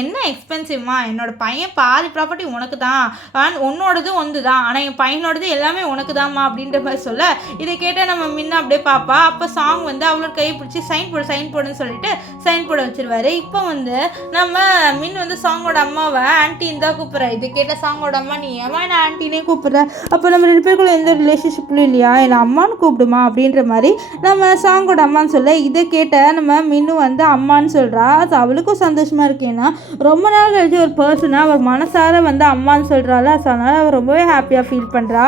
என்ன எக்ஸ்பென்சிவ்மா, என்னோடய பையன் பாதி ப்ராப்பர்ட்டி உனக்கு தான், உன்னோடது ஒன்று தான், ஆனால் என் பையனோடது எல்லாமே உனக்கு தான்மா அப்படின்ற மாதிரி சொல்ல இதை கேட்டால் நம்ம முன்ன அப்படியே பார்ப்பா. அப்போ சாங் வந்து அவளோட கையை பிடிச்சி சைன் போடுன்னு சொல்லிட்டு சைன் போட வச்சிருவாரு. இப்போ வந்து நம்ம மின் வந்து சாங்கோட அம்மாவை ஆன்ட்டி இருந்தா கூப்பிட்றா. இது கேட்டால் சாங்கோட அம்மா நீ ஏமா ஆன்ட்டினே கூப்பிட்ற, அப்போ நம்ம 2 பேருக்குள்ள எந்த ரிலேஷன்ஷிப்லையும் இல்லையா, என்னை அம்மானு கூப்பிடுமா அப்படின்ற மாதிரி நம்ம சாங்கோட அம்மான்னு சொல்ல இதை கேட்ட நம்ம மின்னு வந்து அம்மான்னு சொல்கிறா. அது அவளுக்கும் சந்தோஷமாக இருக்கேன்னா ரொம்ப நாள் கழிச்சு ஒரு பர்சனாக அவர் மனசார வந்து அம்மான்னு சொல்கிறாள். ஸோ அதனால் அவர் ரொம்பவே ஹாப்பியாக ஃபீல் பண்ணுறா.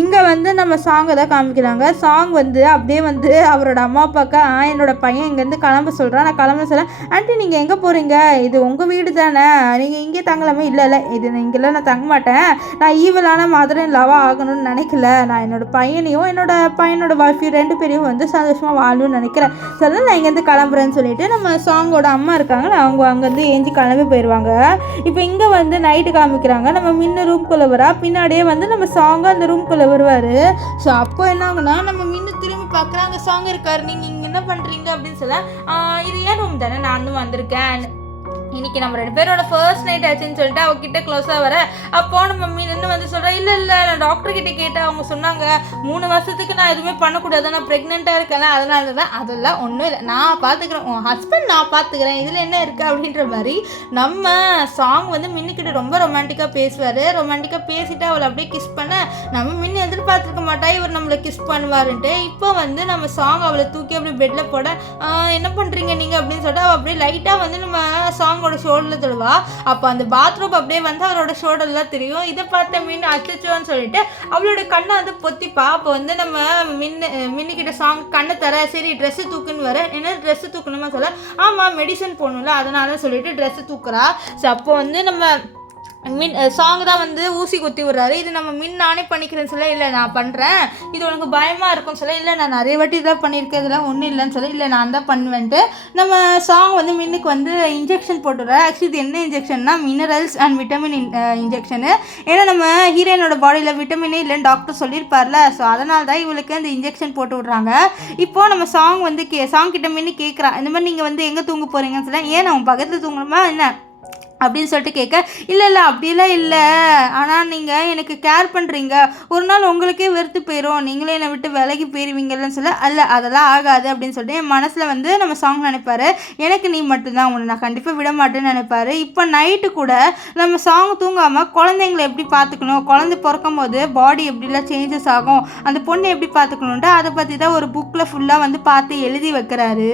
இங்கே வந்து நம்ம சாங்கை தான் காமிக்கிறாங்க. சாங் வந்து அப்படியே வந்து அவரோட அம்மா அப்பாக்கா என்னோட பையன் இங்கேருந்து கிளம்ப சொல்கிறான், நான் கிளம்ப சொல்கிறேன் ஆன்ட்டி நீங்கள் எங்கே போகிறீங்க, இது உங்கள் வீடு தானே, நீங்கள் இங்கே தங்கலாமே, இல்லை இது இங்கெல்லாம் நான் தங்க மாட்டேன், நான் ஈவலான மதரன் லவாக ஆகணும்னு நினைக்கல, நான் என்னோடய பையனையும் என்னோட ஒய்ஃபையும் 2 பேரையும் வந்து சந்தோஷமாக வாழணும்னு நினைக்கிறேன், சொல்ல நான் இங்கேருந்து கிளம்புறேன்னு சொல்லிட்டு நம்ம சாங்கோட அம்மா இருக்காங்க அவங்க அங்கேருந்து ஏஞ்சி கிளம்பி போயிடுவாங்க. இப்போ இங்கே வந்து நைட்டு காமிக்கிறாங்க. நம்ம மின்னு ரூம்குள்ளே வரா, பின்னாடியே வந்து நம்ம சாங்காக அந்த ரூம்குள்ளே வருவார். ஸோ அப்போ என்ன ஆகுனா நம்ம மின்னு திரும்பி பார்க்குறாங்க, சாங் இருக்கார், நீங்கள் இங்கே என்ன பண்ணுறீங்க அப்படின்னு சொல்ல இது ஏன் ரூம் தானே நானும் வந்திருக்கேன், இன்னைக்கு நம்ம 2 பேரோட ஃபர்ஸ்ட் நைட் ஆச்சுன்னு சொல்லிட்டு அவகிட்ட க்ளோஸாக வர அப்போ நம்ம நின்று வந்து சொல்கிறேன், இல்லை நான் டாக்டர் கிட்டே கேட்டேன், அவங்க சொன்னாங்க 3 வருஷத்துக்கு நான் எதுவுமே பண்ணக்கூடாது, நான் ப்ரெக்னெண்ட்டாக இருக்கேன், அதனால தான். அதெல்லாம் ஒன்றும் இல்லை, நான் பார்த்துக்கிறேன், உன் ஹஸ்பண்ட் நான் பார்த்துக்கிறேன், இதில் என்ன இருக்குது அப்படின்ற மாதிரி நம்ம சாங் வந்து மின்னுக்கிட்ட ரொம்ப ரொமான்டிக்காக பேசுவார். ரொமான்டிக்காக பேசிட்டு அவளை அப்படியே கிஸ் பண்ண நம்ம மின்னு எதிர்பார்த்துருக்க மாட்டா இவர் நம்மளை கிஸ் பண்ணுவாருன்ட்டு. இப்போ வந்து நம்ம சாங் அவளை தூக்கி அப்படியே பெட்டில் போட என்ன பண்ணுறீங்க நீங்கள் அப்படின்னு சொல்லிட்டு அவள் அப்படியே லைட்டாக வந்து நம்ம சாங்கோட ஷோல்டரில் தொடுவா. அப்போ அந்த பாத்ரூம் அப்படியே வந்து அவரோட ஷோல்டர்லாம் தெரியும். இதை பார்த்த மீன் அச்சோன்னு சொல்லிட்டு அவளோட கண்ணை வந்து பொத்திப்பா. அப்போ வந்து நம்ம மின்னுக்கிட்ட சாங் கண்ணை தர, சரி ட்ரெஸ்ஸு தூக்குன்னு வர. என்ன ட்ரெஸ்ஸு தூக்கணுமா சொல்ல, ஆமாம் மெடிசன் போடணும்ல அதனால சொல்லிட்டு ட்ரெஸ்ஸு தூக்குறா. ஸோ அப்போ வந்து நம்ம சாங் தான் வந்து ஊசி குத்தி விடுறாரு. இது நம்ம நானே பண்ணிக்கிறேன்னு சொல்ல, இல்லை நான் பண்ணுறேன், இது உனக்கு பயமாக இருக்கும்னு சொல்ல, இல்லை நான் நிறைய வாட்டி இதெல்லாம் பண்ணியிருக்கேன், இதெல்லாம் ஒன்றும் இல்லைன்னு சொல்ல, இல்லை நான் தான் பண்ணுவேன்ட்டு நம்ம சாங் வந்து மின்னுக்கு வந்து இன்ஜெக்ஷன் போட்டுடுறேன். ஆக்சுவலி இது என்ன இன்ஜெக்ஷன்னா மினரல்ஸ் அண்ட் விட்டமின் இன்ஜெக்ஷனு. ஏன்னா நம்ம ஹீரோயினோட பாடியில் விட்டமினே இல்லைன்னு டாக்டர் சொல்லியிருப்பார்ல, ஸோ அதனால தான் இவளுக்கு அந்த இன்ஜெக்ஷன் போட்டு விட்றாங்க. இப்போது நம்ம சாங் வந்து சாங் கிட்ட மின்னு கேட்குறா, இந்த மாதிரி நீங்கள் வந்து எங்கே தூங்க போகிறீங்கன்னு சொல்ல, ஏன் நான் பக்கத்தில் தூங்கணுமா என்ன அப்படின்னு சொல்லிட்டு கேட்க, இல்லை அப்படிலாம் இல்லை, ஆனால் நீங்கள் எனக்கு கேர் பண்ணுறீங்க, ஒரு நாள் உங்களுக்கே வெறுத்து போயிடும், நீங்களே என்னை விட்டு விலகி போயிடுவீங்கன்னு சொல்ல, அல்ல அதெல்லாம் ஆகாது அப்படின்னு சொல்லிட்டு என் மனசில் வந்து நம்ம சாங் நினைப்பாரு, எனக்கு நீ மட்டும்தான், உன்னை நான் கண்டிப்பாக விட மாட்டேன்னு நினைப்பாரு. இப்போ நைட்டு கூட நம்ம சாங் தூங்காமல் குழந்தைங்களை எப்படி பார்த்துக்கணும், குழந்தை பிறக்கும் போது பாடி எப்படிலாம் சேஞ்சஸ் ஆகும், அந்த பொண்ணை எப்படி பார்த்துக்கணுன்ட்டு அதை பற்றி தான் ஒரு புக்கில் ஃபுல்லாக வந்து பார்த்து எழுதி வைக்கிறாரு.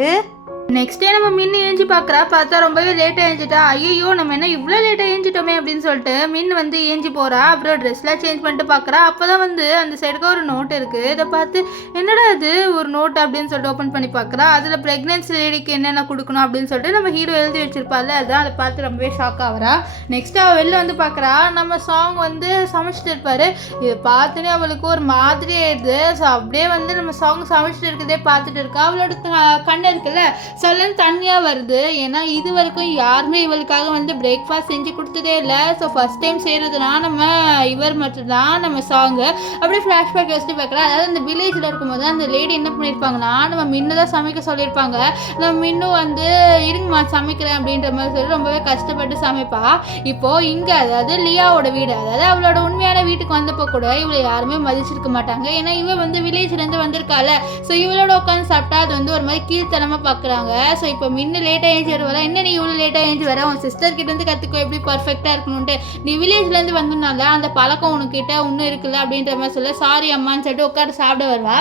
நெக்ஸ்ட் டே நம்ம மின்னு ஏஞ்சி பார்க்குறா, பார்த்தா ரொம்பவே லேட்டாக ஏஞ்சிட்டா. ஐயோ நம்ம என்ன இவ்வளோ லேட்டாக ஏஞ்சிட்டோமே அப்படின்னு சொல்லிட்டு மின் வந்து ஏஞ்சி போகிறா. அப்புறம் ட்ரெஸ்லாம் சேஞ்ச் பண்ணிட்டு பார்க்குறா. அப்போ தான் வந்து அந்த சைடுக்கு ஒரு நோட் இருக்குது. இதை பார்த்து என்னடா இது ஒரு நோட் அப்படின்னு சொல்லிட்டு ஓப்பன் பண்ணி பார்க்குறா. அதில் ப்ரெக்னென்சி லேடிக்கு என்னென்ன கொடுக்கணும் அப்படின்னு சொல்லிட்டு நம்ம ஹீரோ எழுதி வச்சிருப்பாள். அதுதான் அதை பார்த்து ரொம்பவே ஷாக் ஆகிறா. நெக்ஸ்ட் அவள் வெளில வந்து பார்க்குறா, நம்ம சாங் வந்து சமைச்சிட்டு இருப்பார். இதை பார்த்துனே அவளுக்கு ஒரு மாதிரி ஆயிடுது. ஸோ அப்படியே வந்து நம்ம சாங் சமைச்சிட்டு இருக்கதே பார்த்துட்டு இருக்கா. அவளோட கண்ணு இருக்குல்ல சொல்லன்னு தனியாக வருது. ஏன்னா இது வரைக்கும் யாருமே இவளுக்காக வந்து பிரேக்ஃபாஸ்ட் செஞ்சு கொடுத்ததே இல்லை. ஸோ ஃபஸ்ட் டைம் செய்கிறதுனா நம்ம இவர் மட்டும்தான் நம்ம சாங்கு. அப்படியே ஃப்ளாஷ்பேக் வச்சுட்டு பார்க்குறேன். அதாவது அந்த வில்லேஜில் இருக்கும்போது அந்த லேடி என்ன பண்ணியிருப்பாங்கன்னா நம்ம மின்னு தான் சமைக்க சொல்லியிருப்பாங்க. நம்ம மின்னும் வந்து இருங்கம்மா சமைக்கிறேன் அப்படின்ற மாதிரி சொல்லி ரொம்பவே கஷ்டப்பட்டு சமைப்பா. இப்போது இங்கே அதாவது லியாவோட வீடு, அதாவது அவளோட உண்மையான வீட்டுக்கு வந்தப்போ கூட இவளை யாருமே மதிச்சிருக்க மாட்டாங்க. ஏன்னா இவள் வந்து வில்லேஜ்லேருந்து வந்திருக்காள். ஸோ இவளோட உட்காந்து சாப்பிட்டா அது வந்து ஒரு மாதிரி கீழ்த்தனமாக பார்க்குறாங்க. ஸோ இப்போ மின்னு லேட்டாக ஏஞ்சி வருவா, என்ன நீ இவ்வளோ லேட்டாக ஏஞ்சி வர, உன் சிஸ்டர் கிட்டேருந்து கற்றுக்கோ எப்படி பர்ஃபெக்டாக இருக்கணுன்ட்டு, நீ வில்லேஜ்லேருந்து வந்தனால அந்த பழக்கம் உனக்கிட்ட இன்னும் இருக்குல்ல அப்படின்ற மாதிரி சொல்ல, சாரி அம்மான்னு சொல்லிட்டு உட்காந்து சாப்பிட வருவா.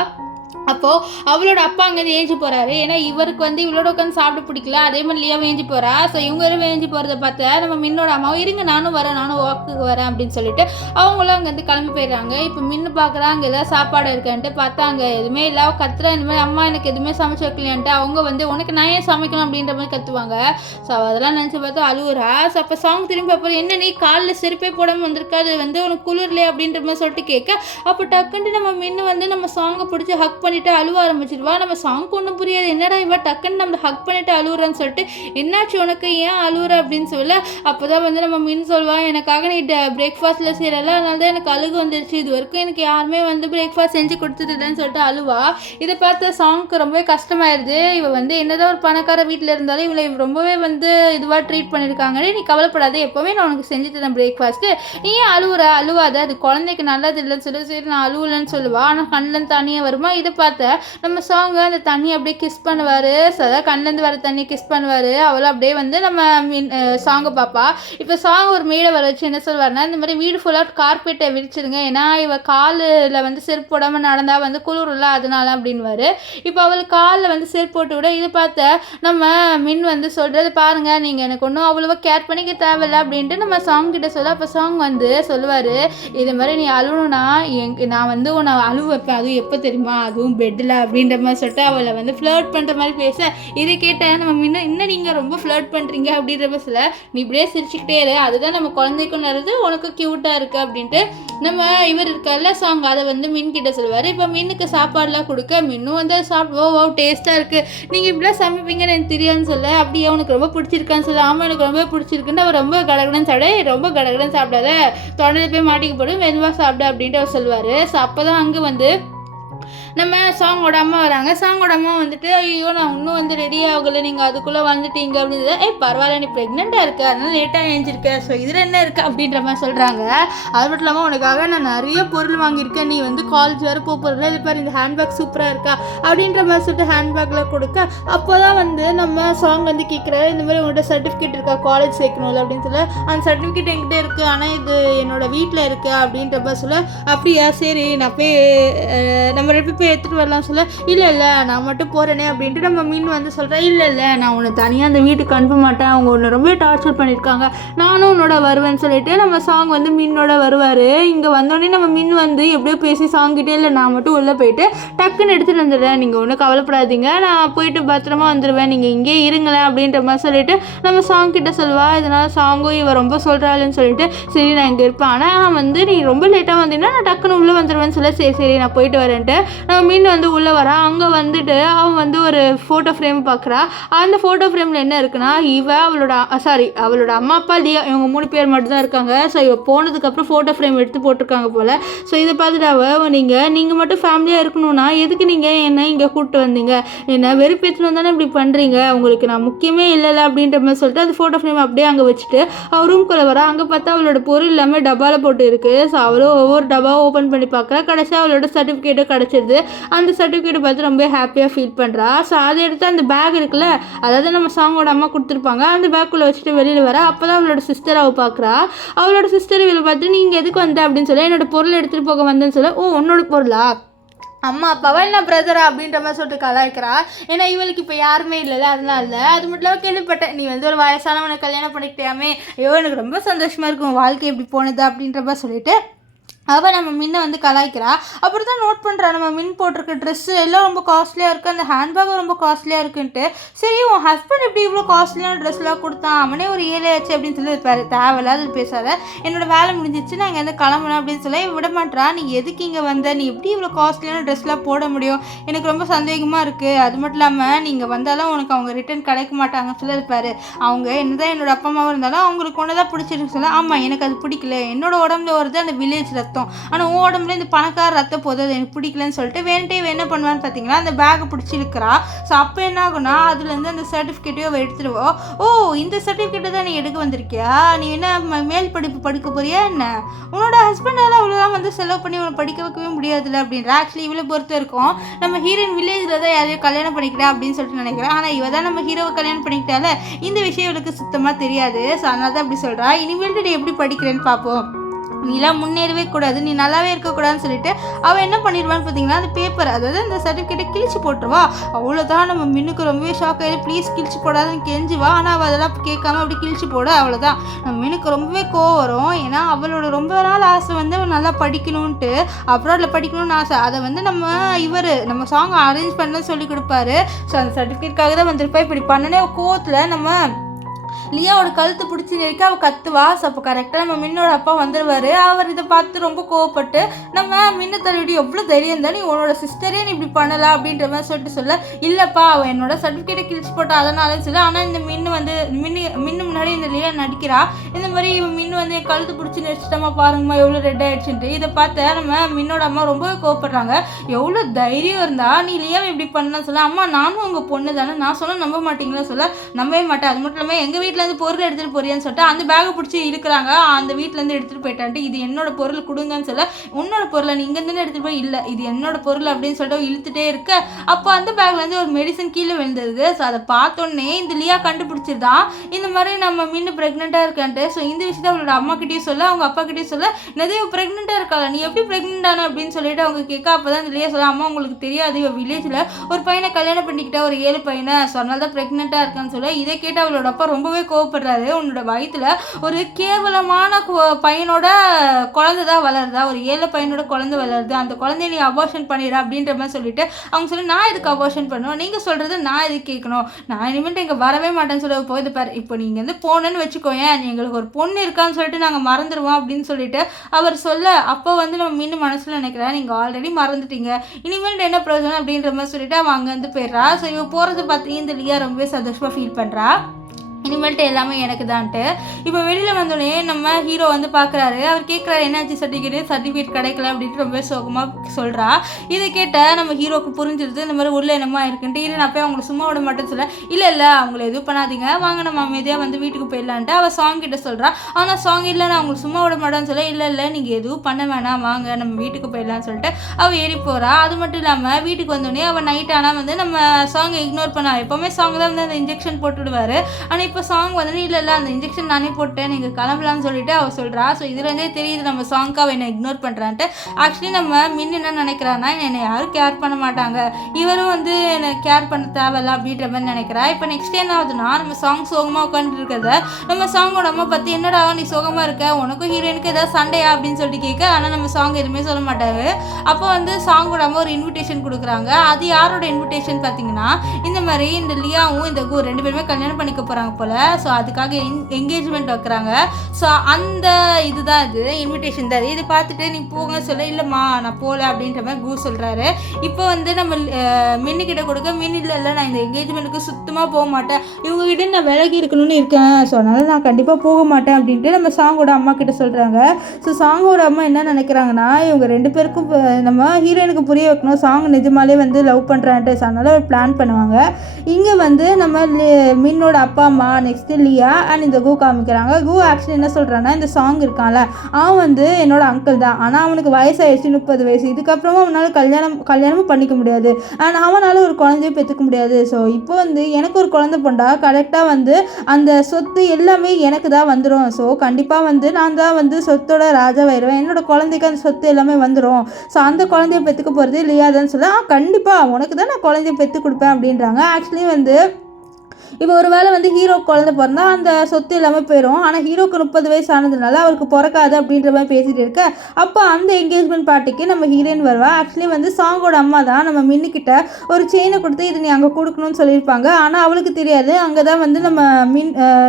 அப்போது அவளோட அப்பா அங்கேருந்து ஏஞ்சி போகிறாரு. ஏன்னா இவருக்கு வந்து இவளோட உட்காந்து சாப்பிட பிடிக்கல. அதே மாதிரி லியாவும் ஏஞ்சி போகிறா. ஸோ இவங்க ஏஞ்சி போகிறத பார்த்தா நம்ம மின்னோட அம்மாவும் இருங்க நானும் வரேன், நானும் வாக்குக்கு வரேன் அப்படின்னு சொல்லிட்டு அவங்களும் அங்கேருந்து கிளம்பி போயிடுறாங்க. இப்போ மின்னு பார்க்குறா அங்கே ஏதாவது சாப்பாடு இருக்கான்ட்டு பார்த்தா அங்கே எதுவுமே இல்லை. கத்துறா இந்த மாதிரி அம்மா எனக்கு எதுவுமே சமைச்சு வைக்கலையான்ட்டு. அவங்க வந்து உனக்கு நான் ஏன் சமைக்கணும் அப்படின்ற மாதிரி கற்றுவாங்க. ஸோ அதெல்லாம் நினச்சி பார்த்தா அழுவுறா. ஸோ அப்போ சாங் திரும்பி அப்புறம் என்ன நீ காலில் செருப்பே போடாமல் வந்திருக்கா, அது வந்து உனக்கு குளிர்லையே அப்படின்ற மாதிரி சொல்லிட்டு கேட்க, அப்போ டக்குன்ட்டு நம்ம மின்னு வந்து நம்ம சாங்கை பிடிச்சி ஹக் பண்ணிட்டு அழுவ ஆரம்பிச்சிருவா. நம்ம சாங் ஒன்றும் புரியாது, என்னடா இவ டக்குன்னு நம்மளை ஹக் பண்ணிட்டு அழுவுறான்னு சொல்லிட்டு என்னாச்சு உனக்கு ஏன் அழுவுற அப்படின்னு சொல்ல, அப்போதான் வந்து நம்ம மின் சொல்வா, எனக்காக நீ பிரேக்ஃபாஸ்ட்டில் செய்கிறல அதனால தான் எனக்கு அழுகு வந்துருச்சு, இது வரைக்கும் எனக்கு யாருமே வந்து பிரேக்ஃபாஸ்ட் செஞ்சு கொடுத்துட்டுலன்னு சொல்லிட்டு அழுவா. இதை பார்த்த சாங்க்கு ரொம்பவே கஷ்டமாயிருது. இவ வந்து என்னதான் ஒரு பணக்கார வீட்டில் இருந்தாலும் இவளை ரொம்பவே வந்து இதுவாக ட்ரீட் பண்ணியிருக்காங்க. நீ கவலைப்படாத, எப்போவே நான் உனக்கு செஞ்சு தரேன் பிரேக்ஃபாஸ்ட்டு, நீ ஏன் அழுவாத, அது குழந்தைக்கு நல்லது இல்லைன்னு சொல்லி சரி நான் அழுவலன்னு சொல்லுவா. ஆனால் கண்ணில் தனியாக வருமா. இதை பார்த்த நம்ம சாங்கு அந்த தண்ணி அப்படியே கிஸ் பண்ணுவார். அதாவது கண்ணிலேருந்து வர தண்ணி கிஸ் பண்ணுவார். அவளை அப்படியே வந்து நம்ம சாங்கை பார்ப்பா. இப்போ சாங் ஒரு மேடை வர வச்சு என்ன சொல்வார்னா, இந்த மாதிரி வீடு ஃபுல்லாக கார்பெட்டை விரிச்சிருங்க, ஏன்னா இவ காலில் வந்து செருப்பு போடாமல் நடந்தால் வந்து குளிரில்ல அதனால அப்படின்வார். இப்போ அவளுக்கு காலில் வந்து செருப்பு போட்டு விட இதை பார்த்த நம்ம மின் வந்து சொல்கிறது, பாருங்கள் நீங்கள் எனக்கு ஒன்றும் அவ்வளோவா கேர் பண்ணிக்க தேவையில்லை அப்படின்ட்டு நம்ம சாங் கிட்ட சொல்ல, அப்போ சாங் வந்து சொல்லுவார், இது மாதிரி நீ அழுவணும்னா நான் வந்து உன்னை அழுவ வைப்பேன், அதுவும் எப்போ தெரியுமா, அதுவும் பெட்டில் அப்படின்ற மாதிரி சொல்லிட்டு அவளை வந்து ஃப்ளர்ட் பண்ணுற மாதிரி பேச, இதை கேட்டால் நம்ம இன்னும் நீங்கள் ரொம்ப ஃப்ளர்ட் பண்ணுறீங்க அப்படின்ற மாதிரி சொல்ல, நீ இப்படியே சிரிச்சுக்கிட்டே இரு, அதுதான் நம்ம குழந்தைக்கும் நடந்து உனக்கு க்யூட்டாக இருக்குது அப்படின்ட்டு நம்ம இவர் இருக்கல சாங் அதை வந்து மின் கிட்ட சொல்லுவார். இப்போ மின்னுக்கு சாப்பாடுலாம் கொடுக்க மின்னும் வந்து சாப்பிடுவோம், ஓ டேஸ்ட்டாக இருக்குது, நீங்கள் இப்படிலாம் சமைப்பீங்கன்னு எனக்கு தெரியாதுன்னு சொல்ல, அப்படியே அவனுக்கு ரொம்ப பிடிச்சிருக்கான்னு சொல்ல, ஆமாம் எனக்கு ரொம்ப பிடிச்சிருக்குன்னு அவர் ரொம்ப கடகடன்னு சாப்பிட, ரொம்ப கடகடன்னு சாப்பிடாத தொண்டையில் போய் மாட்டிக்க போடும் மெதுவாக சாப்பிட அப்படின்ட்டு அவர் சொல்லுவார். ஸோ அப்போ தான் அங்கே வந்து நம்ம சாங்கோட அம்மா வராங்க. சாங்கோட அம்மா வந்துட்டு ஐயோ நான் இன்னும் வந்து ரெடி ஆகலை, நீங்கள் அதுக்குள்ளே வந்துட்டீங்க அப்படின்னு. பரவாயில்ல நீ ப்ரெக்னெண்ட்டாக இருக்க அதனால லேட்டாக ஏஞ்சிருக்க, ஸோ இதில் என்ன இருக்குது அப்படின்ற மாதிரி சொல்கிறாங்க. அது மட்டும் இல்லாமல் உனக்காக நான் நிறைய பொருள் வாங்கியிருக்கேன், நீ வந்து காலேஜ் வேறு போகிறதுல இது பாரு இந்த ஹேண்ட்பேக் சூப்பராக இருக்கா அப்படின்ற மாதிரி சொல்லிட்டு ஹேண்ட்பேக்கில் கொடுக்க அப்போ தான் வந்து நம்ம சாங் வந்து கேட்குறாரு இந்த மாதிரி உங்கள்கிட்ட சர்டிஃபிகேட் இருக்கா காலேஜ் சேர்க்கணும்ல அப்படின்னு சொல்ல. அந்த சர்டிஃபிகேட் என்கிட்ட இருக்குது ஆனால் இது என்னோட வீட்டில் இருக்குது அப்படின்ற மாதிரி சொல்ல. அப்படியா சரி நான் போய் நம்ம ரெண்டு போய் எடுத்துகிட்டு வரலாம் சொல்ல. இல்லை நான் மட்டும் போகிறேனே அப்படின்ட்டு நம்ம மீன் வந்து சொல்கிறேன். இல்லை நான் உன்னை தனியாக அந்த வீட்டுக்கு அனுப்ப மாட்டேன், அவங்க உன்னை ரொம்ப டார்ச்சர் பண்ணியிருக்காங்க, நானும் உன்னோட வருவேன்னு சொல்லிட்டு நம்ம சாங் வந்து மீனோட வருவார். இங்கே வந்தோடனே நம்ம மீன் வந்து எப்படியோ பேசி சாங்கிட்டே இல்லை நான் மட்டும் உள்ளே போயிட்டு டக்குன்னு எடுத்துகிட்டு வந்துடுறேன், நீங்கள் ஒன்றும் கவலைப்படாதீங்க, நான் போயிட்டு பத்திரமா வந்துடுவேன், நீங்கள் இங்கே இருங்களேன் அப்படின்ற மாதிரி சொல்லிட்டு நம்ம சாங் கிட்ட சொல்வா. இதனால் சாங்கும் இவன் ரொம்ப சொல்கிறாள்னு சொல்லிட்டு சரி நான் இங்கே இருப்பேன், ஆனால் வந்து நீ ரொம்ப லேட்டாக வந்தீங்கன்னா நான் டக்குன்னு உள்ளே வந்துடுவேன்னு சொல்ல. சரி நான் போயிட்டு வரேன்ட்டு நம்ம மீன் வந்து உள்ளே வரா. அங்கே வந்துட்டு அவன் வந்து ஒரு ஃபோட்டோ ஃப்ரேம் பார்க்குறா. அந்த ஃபோட்டோ ஃப்ரேமில் என்ன இருக்குன்னா அவளோட அம்மா அப்பா லியா இவங்க 3 பேர் மட்டும் தான் இருக்காங்க. ஸோ இவ போனதுக்கப்புறம் ஃபோட்டோ ஃப்ரேம் எடுத்து போட்டிருக்காங்க போல். ஸோ இதை பார்த்துட்டு நீங்கள் மட்டும் ஃபேமிலியாக இருக்கணும்னா எதுக்கு நீங்கள் என்ன இங்கே கூப்பிட்டு வந்தீங்க, என்ன வெறுப்பேற்றணும் தானே இப்படி பண்ணுறீங்க, உங்களுக்கு நான் முக்கியமே இல்லைல்ல அப்படின்ற மாதிரி சொல்லிட்டு அந்த ஃபோட்டோ ஃப்ரேம் அப்படியே அங்கே வச்சுட்டு அவர் ரூம்குள்ளே வரா. அங்கே பார்த்தா அவளோட பொருள் எல்லாமே டப்பாவில் போட்டு இருக்குது. ஸோ அவளும் ஒவ்வொரு டப்பாவை ஓப்பன் பண்ணி பார்க்குறா. கடைசியாக அவளோட சர்டிஃபிகேட்டும் கிடச்சிருது. அந்த சர்டிஃபிகேட்டை பார்த்து ரொம்ப ஹாப்பியாக ஃபீல் பண்ணுறா. ஸோ அதை எடுத்து அந்த பேக் இருக்குல்ல, அதாவது நம்ம சாங்கோட அம்மா கொடுத்துருப்பாங்க, அந்த பேக்குள்ளே வச்சுட்டு வெளியில் வர. அப்போ தான் அவளோட சிஸ்டர் அவள் பார்க்குறா. அவளோட சிஸ்டர் இவளை பார்த்து நீங்கள் எதுக்கு வந்த அப்படின்னு சொல்ல. என்னோட பொருள் எடுத்துகிட்டு போக வந்தேன்னு சொல்ல. ஓ உன்னோட பொருளா, அம்மா அப்பாவா என்ன பிரதரா அப்படின்ற மாதிரி சொல்லிட்டு கலாய்க்கிறா. ஏன்னா இவளுக்கு இப்போ யாருமே இல்லைல்ல அதனால. அது மட்டும் இல்லாமல் கேள்விப்பட்டேன் நீ வந்து ஒரு வயசானவனை கல்யாணம் பண்ணிக்கிட்டியாமே, ஐயோ எனக்கு ரொம்ப சந்தோஷமாக இருக்கும், வாழ்க்கை எப்படி போனது அப்படின்ற மாதிரி சொல்லிட்டு அவள் நம்ம மின்னை வந்து கலாய்க்கிறா. அப்படி தான் நோட் பண்ணுறா நம்ம மின் போட்டிருக்க ட்ரெஸ்ஸு எல்லாம் ரொம்ப காஸ்ட்லியாக இருக்குது, அந்த ஹேண்ட்பேக்கும் ரொம்ப காஸ்ட்லியாக இருக்குன்ட்டு. சரி உன் ஹஸ்பண்ட் எப்படி இவ்வளோ காஸ்ட்லியான ட்ரெஸ்லாம் கொடுத்தான், அவனே ஒரு ஏழையாச்சு அப்படின்னு சொல்லி இருப்பாரு. தேவையில்லாத பேசாத, என்னோடய வேலை முடிஞ்சிச்சு நான் இங்கே வந்து கிளம்பணும் அப்படின்னு சொல்லி விட மாட்டா. நீ எதுக்கு இங்கே வந்த, நீ எப்படி இவ்வளோ காஸ்ட்லியான ட்ரெஸ்லாம் போட முடியும், எனக்கு ரொம்ப சந்தேகமாக இருக்குது, அது மட்டும் இல்லாமல் நீங்கள் வந்தாலும் உனக்கு அவங்க ரிட்டர்ன் கிடைக்க மாட்டாங்கன்னு சொல்லி இருப்பாரு. அவங்க என்னதான் என்னோட அப்பா அம்மாவும் இருந்தாலும் அவங்களுக்கு ஒன்று தான் பிடிச்சிருக்கு சொல்ல. ஆமாம் எனக்கு அது பிடிக்கல, என்னோட உடம்புல வருது அந்த வில்லேஜ் ரத்தம், ஆனால் உன் உடம்புல இந்த பணக்கார ரத்தம் போது அது எனக்கு பிடிக்கலன்னு சொல்லிட்டு வேண்டே என்ன பண்ணுவான்னு பார்த்தீங்கன்னா அந்த பேக்கை பிடிச்சி இழுக்கிறா. ஸோ அப்போ என்ன ஆகுனா அதுலேருந்து அந்த சர்டிஃபிகேட்டையோ எடுத்துருவோம். ஓ இந்த சர்டிஃபிகேட்டை தான் நீ எடுக்க வந்திருக்கியா, நீ என்ன மேல் படிப்பு படிக்க போறியா என்ன, உன்னோட ஹஸ்பண்டால் அவ்வளோதான் வந்து செலவு பண்ணி உன்னை படிக்க வைக்கவே முடியாதுல்ல அப்படின்ற. ஆக்சுவலி இவ்வளோ பொறுத்த இருக்கும் நம்ம ஹீரோயின் வில்லேஜில் தான் யாரையும் கல்யாணம் பண்ணிக்கிறா அப்படின்னு சொல்லிட்டு நினைக்கிறேன். ஆனால் இவ தான் நம்ம ஹீரோவை கல்யாணம் பண்ணிக்கிட்டால இந்த விஷயம் இவளுக்கு சுத்தமாக தெரியாது. ஸோ அதனால தான் அப்படி சொல்கிறா. இனிமேல்ட்டு நீ எப்படி படிக்கிறேன்னு பார்ப்போம், நீலாம் முன்னேறவே கூடாது, நீ நல்லாவே இருக்கக்கூடாதுன்னு சொல்லிட்டு அவள் என்ன பண்ணிடுவான்னு பார்த்தீங்கன்னா அந்த பேப்பர் அதாவது அந்த சர்டிஃபிகேட்டை கிழிச்சு போட்டுருவா. அவ்வளோதான் நம்ம மின்னுக்கு ரொம்பவே ஷாக் ஆகி ப்ளீஸ் கிழிச்சு போடாதுன்னு கெஞ்சுவா. ஆனால் அவள் அதெல்லாம் கேட்காம அப்படி கிழிச்சு போட அவ்வளோதான் நம்ம மின்னுக்கு ரொம்பவே கோவம் வரும். ஏன்னா அவளோட ரொம்ப நாள் ஆசை வந்து அவள் நல்லா படிக்கணும்ன்ட்டு அப்ராடில் படிக்கணும்னு ஆசை. அதை வந்து நம்ம சாங் அரேஞ்ச் பண்ண சொல்லி கொடுப்பாரு. ஸோ அந்த சர்டிஃபிகேட்காக தான் வந்திருப்பா. இப்படி பண்ணனே கோவத்தில் நம்ம லியாவோட கழுத்து பிடிச்சி நெருக்க அவள் கத்துவா. ஸோ அப்போ கரெக்டாக நம்ம மின்னோட அப்பா வந்துடுவார். அவர் இதை பார்த்து ரொம்ப கோவப்பட்டு நம்ம மின்ன தள்ளிவிட்டு எவ்வளோ தைரியம் தான் நீ உன்னோட சிஸ்டரே நீ இப்படி பண்ணலாம் அப்படின்ற மாதிரி சொல்லிட்டு சொல்ல. இல்லைப்பா அவள் என்னோட சர்டிஃபிகேட்டை கிழிச்சு போட்டா அதனாலன்னு சொல்ல. ஆனால் இந்த மின்னு முன்னாடி இந்த லியா நடிக்கிறா. இந்த மாதிரி மின்னு வந்து என் கழுத்து பிடிச்சி நெரிச்சிட்டமா பாருங்கம்மா எவ்வளோ ரெட் ஆகிடுச்சுன்ட்டு. இதை பார்த்த நம்ம மின்னோட அம்மா ரொம்பவே கோவப்படுறாங்க. எவ்வளோ தைரியம் இருந்தா நீ லியாவை இப்படி பண்ண சொல்ல. அம்மா நானும் உங்கள் பொண்ணு தானே, நான் சொன்ன நம்ப மாட்டீங்களா சொல்ல. நம்பவே மாட்டேன். அது மட்டும் இல்லாமல் எங்கள் வீட்டில் பொருள் எடுத்துகிட்டு போறியான்னு சொல்லிட்டு அந்த பேக்கை பிடிச்சி இருக்கிறாங்க. அந்த வீட்டிலேருந்து எடுத்துகிட்டு போயிட்டான்ட்டு இது என்னோட பொருள் கொடுங்கன்னு சொல்ல. உன்னோட பொருளை நீ இங்கேருந்து எடுத்துகிட்டு போய் இல்லை இது என்னோட பொருள் அப்படின்னு சொல்லிட்டு இழுத்துட்டே இருக்க. அப்போ அந்த பேக்லேருந்து ஒரு மெடிசன் கீழே விழுந்தது. ஸோ அதை பார்த்தோன்னே இந்த லியா கண்டுபிடிச்சிருதான் இந்த மாதிரி நம்ம மீண்டும் ப்ரெக்னெண்ட்டாக இருக்கான்ட்டு. ஸோ இந்த விஷயத்தை அவளோட அம்மா கிட்டேயும் சொல்ல அவங்க அப்பா கிட்டேயும் சொல்ல. நிறைய ப்ரெக்னெண்ட்டாக இருக்காளா, நீ எப்படி ப்ரெக்னெண்ட் ஆன அப்படின்னு சொல்லிட்டு அவங்க கேட்க. அப்போ தான் இந்த லியா சொல்ல அம்மா உங்களுக்கு தெரியாது இவள் வில்லேஜில் ஒரு பையனை கல்யாணம் பண்ணிக்கிட்டா ஒரு 7 பையனை, ஸோ அதனால தான் ப்ரெக்னெண்ட்டாக இருக்கான்னு சொல்ல. இதை கேட்டு அவளோட அப்பா ரொம்பவே கோவப்படுறாரு. உன்னோட வயிற்றுல ஒரு கேவலமான பையனோட குழந்தை தான் வளருதா, ஒரு 7 பையனோட குழந்தை வளருது, அந்த குழந்தைய நீ அபார்ஷன் பண்ணிடுற அப்படின்ற மாதிரி சொல்லிட்டு அவங்க சொல்லி நான் இதுக்கு அபார்ஷன் பண்ணுவோம், நீங்கள் சொல்கிறது நான் இது கேட்கணும், நான் இனிமேட்டு இங்கே வரவே மாட்டேன்னு சொல்லி போய் பாரு. இப்போ நீங்கள் வந்து போனேன்னு வச்சுக்கோயேன் எங்களுக்கு ஒரு பொண்ணு இருக்கான்னு சொல்லிட்டு நாங்கள் மறந்துடுவோம் அப்படின்னு சொல்லிட்டு அவர் சொல்ல. அப்போ வந்து நம்ம மீண்டும் மனசில் நினைக்கிறேன் நீங்கள் ஆல்ரெடி மறந்துட்டீங்க, இனிமேல் என்ன பிரயோஜனம் அப்படின்ற மாதிரி சொல்லிட்டு அவன் அங்கேருந்து போயிடுறா. ஸோ இவன் போகிறத பார்த்து இந்த லியா ரொம்பவே சந்தோஷமாக ஃபீல் பண்ணுறா. இனிமேல்ட்டு எல்லாமே எனக்கு தான்ட்டு. இப்போ வெளியில் வந்தோடனே நம்ம ஹீரோ வந்து பார்க்குறாரு. அவர் கேட்குறாரு என்னாச்சு சர்டிஃபிகேட் கிடைக்கல அப்படின்ட்டு ரொம்ப சோகமாக சொல்கிறா. இதை கேட்ட நம்ம ஹீரோக்கு புரிஞ்சிருது இந்த மாதிரி உள்ள என்னமா இருக்குன்ட்டு. இல்லை நான் போய் அவங்களை சும்மா விட மாட்டேன்னு சொல்ல, இல்லை அவங்கள எதுவும் பண்ணாதீங்க, வாங்க நம்ம அமைதியாக வந்து வீட்டுக்கு போயிடலான்ட்டு அவள் சாங் கிட்ட சொல்கிறா. ஆனால் சாங் இல்லை நான் அவங்களை சும்மா விட மாட்டேன்னு சொல்ல, இல்லை நீங்கள் எதுவும் பண்ண வேணாம், வாங்க நம்ம வீட்டுக்கு போயிடலான்னு சொல்லிட்டு அவள் ஏறி போகிறா. அது மட்டும் இல்லாமல் வீட்டுக்கு வந்தோடனே அவள் நைட் ஆனால் வந்து நம்ம சாங்கை இக்னோர் பண்ணா. எப்போவுமே சாங் தான் வந்து அந்த இன்ஜெக்ஷன் போட்டுவிடுவார். ஆனால் இப்போ சாங் வந்து இல்லை அந்த இன்ஜெக்ஷன் நானே போட்டேன், நீங்கள் கிளம்பலான்னு சொல்லிட்டு அவள் சொல்கிறா. ஸோ இதுலேருந்தே தெரியுது நம்ம சாங்க்கு அவள் என்னை இக்னோர் பண்ணுறான்ட்டு. ஆக்சுவலி நம்ம மின் என்ன நினைக்கிறான்னா என்னை யாரும் கேர் பண்ண மாட்டாங்க, இவரும் வந்து என்னை கேர் பண்ண தேவையில்ல அப்படின்ற மாதிரி நினைக்கிறா. இப்போ நெக்ஸ்ட் என்ன ஆகுதுன்னா நம்ம சாங் சோகமாக உட்காந்துட்டு இருக்கிறத நம்ம சாங்கோட அம்மா பற்றி என்னடா நீ சோகமாக இருக்க, உனக்கும் ஹீரோயினுக்கு ஏதாவது சண்டையா அப்படின்னு சொல்லிட்டு கேட்க. ஆனால் நம்ம சாங் எதுவுமே சொல்ல மாட்டாரு. அப்போ வந்து சாங்கோட அம்மா ஒரு இன்விடேஷன் கொடுக்குறாங்க. அது யாரோட இன்விடேஷன் பார்த்தீங்கன்னா இந்த மாதிரி இந்த லியாவும் இந்த கு 2 பேருமே கல்யாணம் பண்ணிக்க போகிறாங்க போல். ஸோ அதுக்காக என்கேஜ்மெண்ட் வைக்கிறாங்க. ஸோ அந்த இதுதான் இது இன்விடேஷன் தான். இது பார்த்துட்டு நீ போங்க சொல்ல, இல்லைம்மா நான் போகல அப்படின்ற மாதிரி கு சொல்கிறாரு. இப்போ வந்து நம்ம மின்னுக்கிட்ட கொடுக்க, மின் இல்லை நான் இந்த என்கேஜ்மெண்ட்டுக்கு சுத்தமாக போக மாட்டேன், இவங்ககிட்ட நான் விலகி இருக்கணும்னு இருக்கேன், ஸோ அதனால் நான் கண்டிப்பாக போக மாட்டேன் அப்படின்ட்டு நம்ம சாங்கோட அம்மா கிட்ட சொல்கிறாங்க. ஸோ சாங்கோட அம்மா என்ன நினைக்கிறாங்கன்னா இவங்க 2 பேருக்கும் நம்ம ஹீரோயினுக்கு புரிய வைக்கணும் சாங் நிஜமாலே வந்து லவ் பண்ணுறான்ட்டு. ஸோ அதனால் ஒரு பிளான் பண்ணுவாங்க. இங்கே வந்து நம்ம மின்னோட அப்பா அம்மா நெக்ஸ்ட்டு லியா அண்ட் இந்த கு காமிக்கிறாங்க. கு ஆக்சுவலி என்ன சொல்கிறான்னா இந்த சாங் இருக்கான்ல அவன் வந்து என்னோட அங்கிள் தான், ஆனால் அவனுக்கு வயசாகிடுச்சு 30 வயசு, இதுக்கப்புறமா அவனால் கல்யாணமும் பண்ணிக்க முடியாது அண்ட் அவனால் ஒரு குழந்தையும் பெற்றுக்க முடியாது. ஸோ இப்போ வந்து எனக்கு ஒரு குழந்தை பொண்டா கரெக்டாக வந்து அந்த சொத்து எல்லாமே எனக்கு தான் வந்துடும். ஸோ கண்டிப்பாக வந்து நான் தான் வந்து சொத்தோட ராஜாவாயிருவேன், என்னோட குழந்தைக்கு அந்த சொத்து எல்லாமே வந்துடும். ஸோ அந்த குழந்தைய பெற்றுக்க போகிறது லியாதான்னு சொல்ல, கண்டிப்பாக உனக்கு தான் நான் குழந்தைய பெற்று கொடுப்பேன் அப்படின்றாங்க. ஆக்சுவலி வந்து இப்போ ஒரு வேளை வந்து ஹீரோ குழந்தை பிறந்தா அந்த சொத்து எல்லாமே போயிடும். ஆனால் ஹீரோக்கு 30 வயசு ஆனதுனால அவருக்கு பிறக்காது அப்படின்ற மாதிரி பேசிகிட்டு இருக்க. அப்போ அந்த என்கேஜ்மெண்ட் பார்ட்டிக்கு நம்ம ஹீரோயின் வருவா. ஆக்சுவலி வந்து சாங்கோட அம்மா தான் நம்ம மின்னுக்கிட்ட ஒரு செயினை கொடுத்து இது நீ அங்கே கொடுக்கணும்னு சொல்லியிருப்பாங்க. ஆனால் அவளுக்கு தெரியாது அங்கே தான் வந்து நம்ம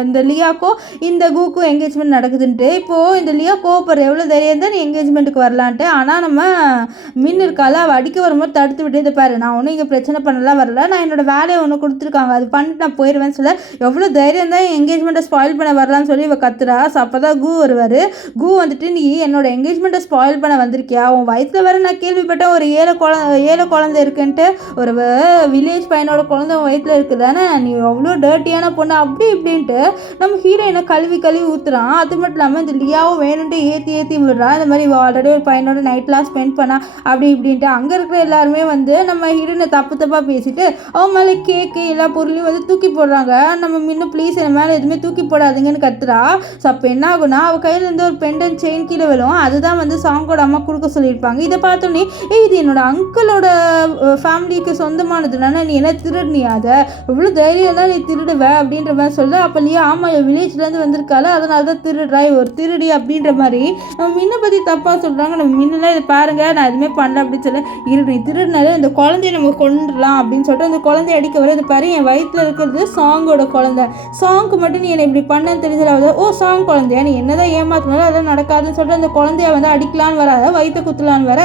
இந்த லியாக்கும் இந்த குக்கும் என்கேஜ்மெண்ட் நடக்குதுன்ட்டு. இப்போது இந்த லியா கோவப்படுற எவ்வளோ தைரியம் தான் நீ என்கேஜ்மெண்ட்டுக்கு வரலான்ட்டு. ஆனால் நம்ம மின் இருக்கால அவள் அடிக்க வரும்போது தடுத்து விட்டு இதை பாரு, நான் ஒன்றும் இங்கே பிரச்சனை பண்ணலாம் வரல, நான் என்னோட வேலையை ஒன்று கொடுத்துருக்காங்க, அது பண்ணிட்டு நான் போயிடுவேன் சொல்ல, எவ்வளோ தைரியம் தான் என்கேஜ்மெண்ட்டை ஸ்பாயில் பண்ண வரலான்னு சொல்லி இவ கத்துறா. ஸோ அப்போ தான் கு வருவார். கு வந்துட்டு நீ என்னோட என்கேஜ்மெண்ட்டை ஸ்பாயில் பண்ண வந்திருக்கியா, உன் வயசில் வேறு நான் கேள்விப்பட்டேன் ஒரு ஏழை குழந்தை இருக்குன்ட்டு, ஒரு வில்லேஜ் பையனோட குழந்தை உன் வயிற்றில் இருக்குது தானே, நீ அவ்வளோ டர்ட்டியான பொண்ணு அப்படி இப்படின்ட்டு நம்ம ஹீரோயினை கழுவி ஊற்றுறான். அது மட்டும் இல்லாமல் இந்த லியாவும் வேணுன்ட்டு ஏற்றி விடுறான். இந்த மாதிரி ஆல்ரெடி ஒரு பையனோட நைட்லாம் ஸ்பெண்ட் பண்ணா அப்படி இப்படின்ட்டு. அங்கே இருக்கிற எல்லாருமே வந்து நம்ம ஹீரோயினை தப்பாக பேசிட்டு அவன் மேலே கேக்கு எல்லா பொருளையும் வந்து தூக்கி போடுறாங்க. நம்ம முன்ன ப்ளீஸ் என் மேலே எதுவுமே தூக்கி போடாதுங்கன்னு கத்துறா. ஸோ அப்போ என்ன ஆகுனா அவள் கையில் இருந்து ஒரு பெண்டன் செயின் கீழே விழும். அதுதான் வந்து சாங்கோட அம்மா கொடுக்க சொல்லியிருப்பாங்க. இதை பார்த்தோன்னே இது என்னோட அங்கிளோட ஃபேமிலிக்கு சொந்தமானதுனால நீ என்ன திருடுனியா, அதை இவ்வளோ தைரியம் தான் நீ திருடுவ அப்படின்ற மாதிரி சொல்ல. அப்போ இல்லையா ஆமாம் வில்லேஜ்லேருந்து வந்திருக்கால அதனால தான் திருடுறா, ஒரு திருடி அப்படின்ற மாதிரி நம்ம மின்னை பற்றி தப்பாக சொல்கிறாங்க. நம்ம மின்னெல்லாம் இதை பாருங்கள் நான் எதுவுமே பண்ணல அப்படின்னு சொல்ல, நீ திருடினால இந்த குழந்தைய நம்ம கொண்டுடலாம் அப்படின்னு சொல்லிட்டு அந்த குழந்தைய அடிக்க வர, இது பாரு என் வயிற்றில் இருக்கிறது சாங்கோட குழந்தை, சாங்க்கு மட்டும் நீ என்னை இப்படி பண்ணன்னு தெரிஞ்சதாவது, ஓ சாங் குழந்தையா நீ என்னதான் ஏமாத்தினாலும் அதெல்லாம் நடக்காதுன்னு சொல்லிட்டு அந்த குழந்தைய வந்து அடிக்கலான்னு வராத, வயிற்ற குத்தலான்னு வர.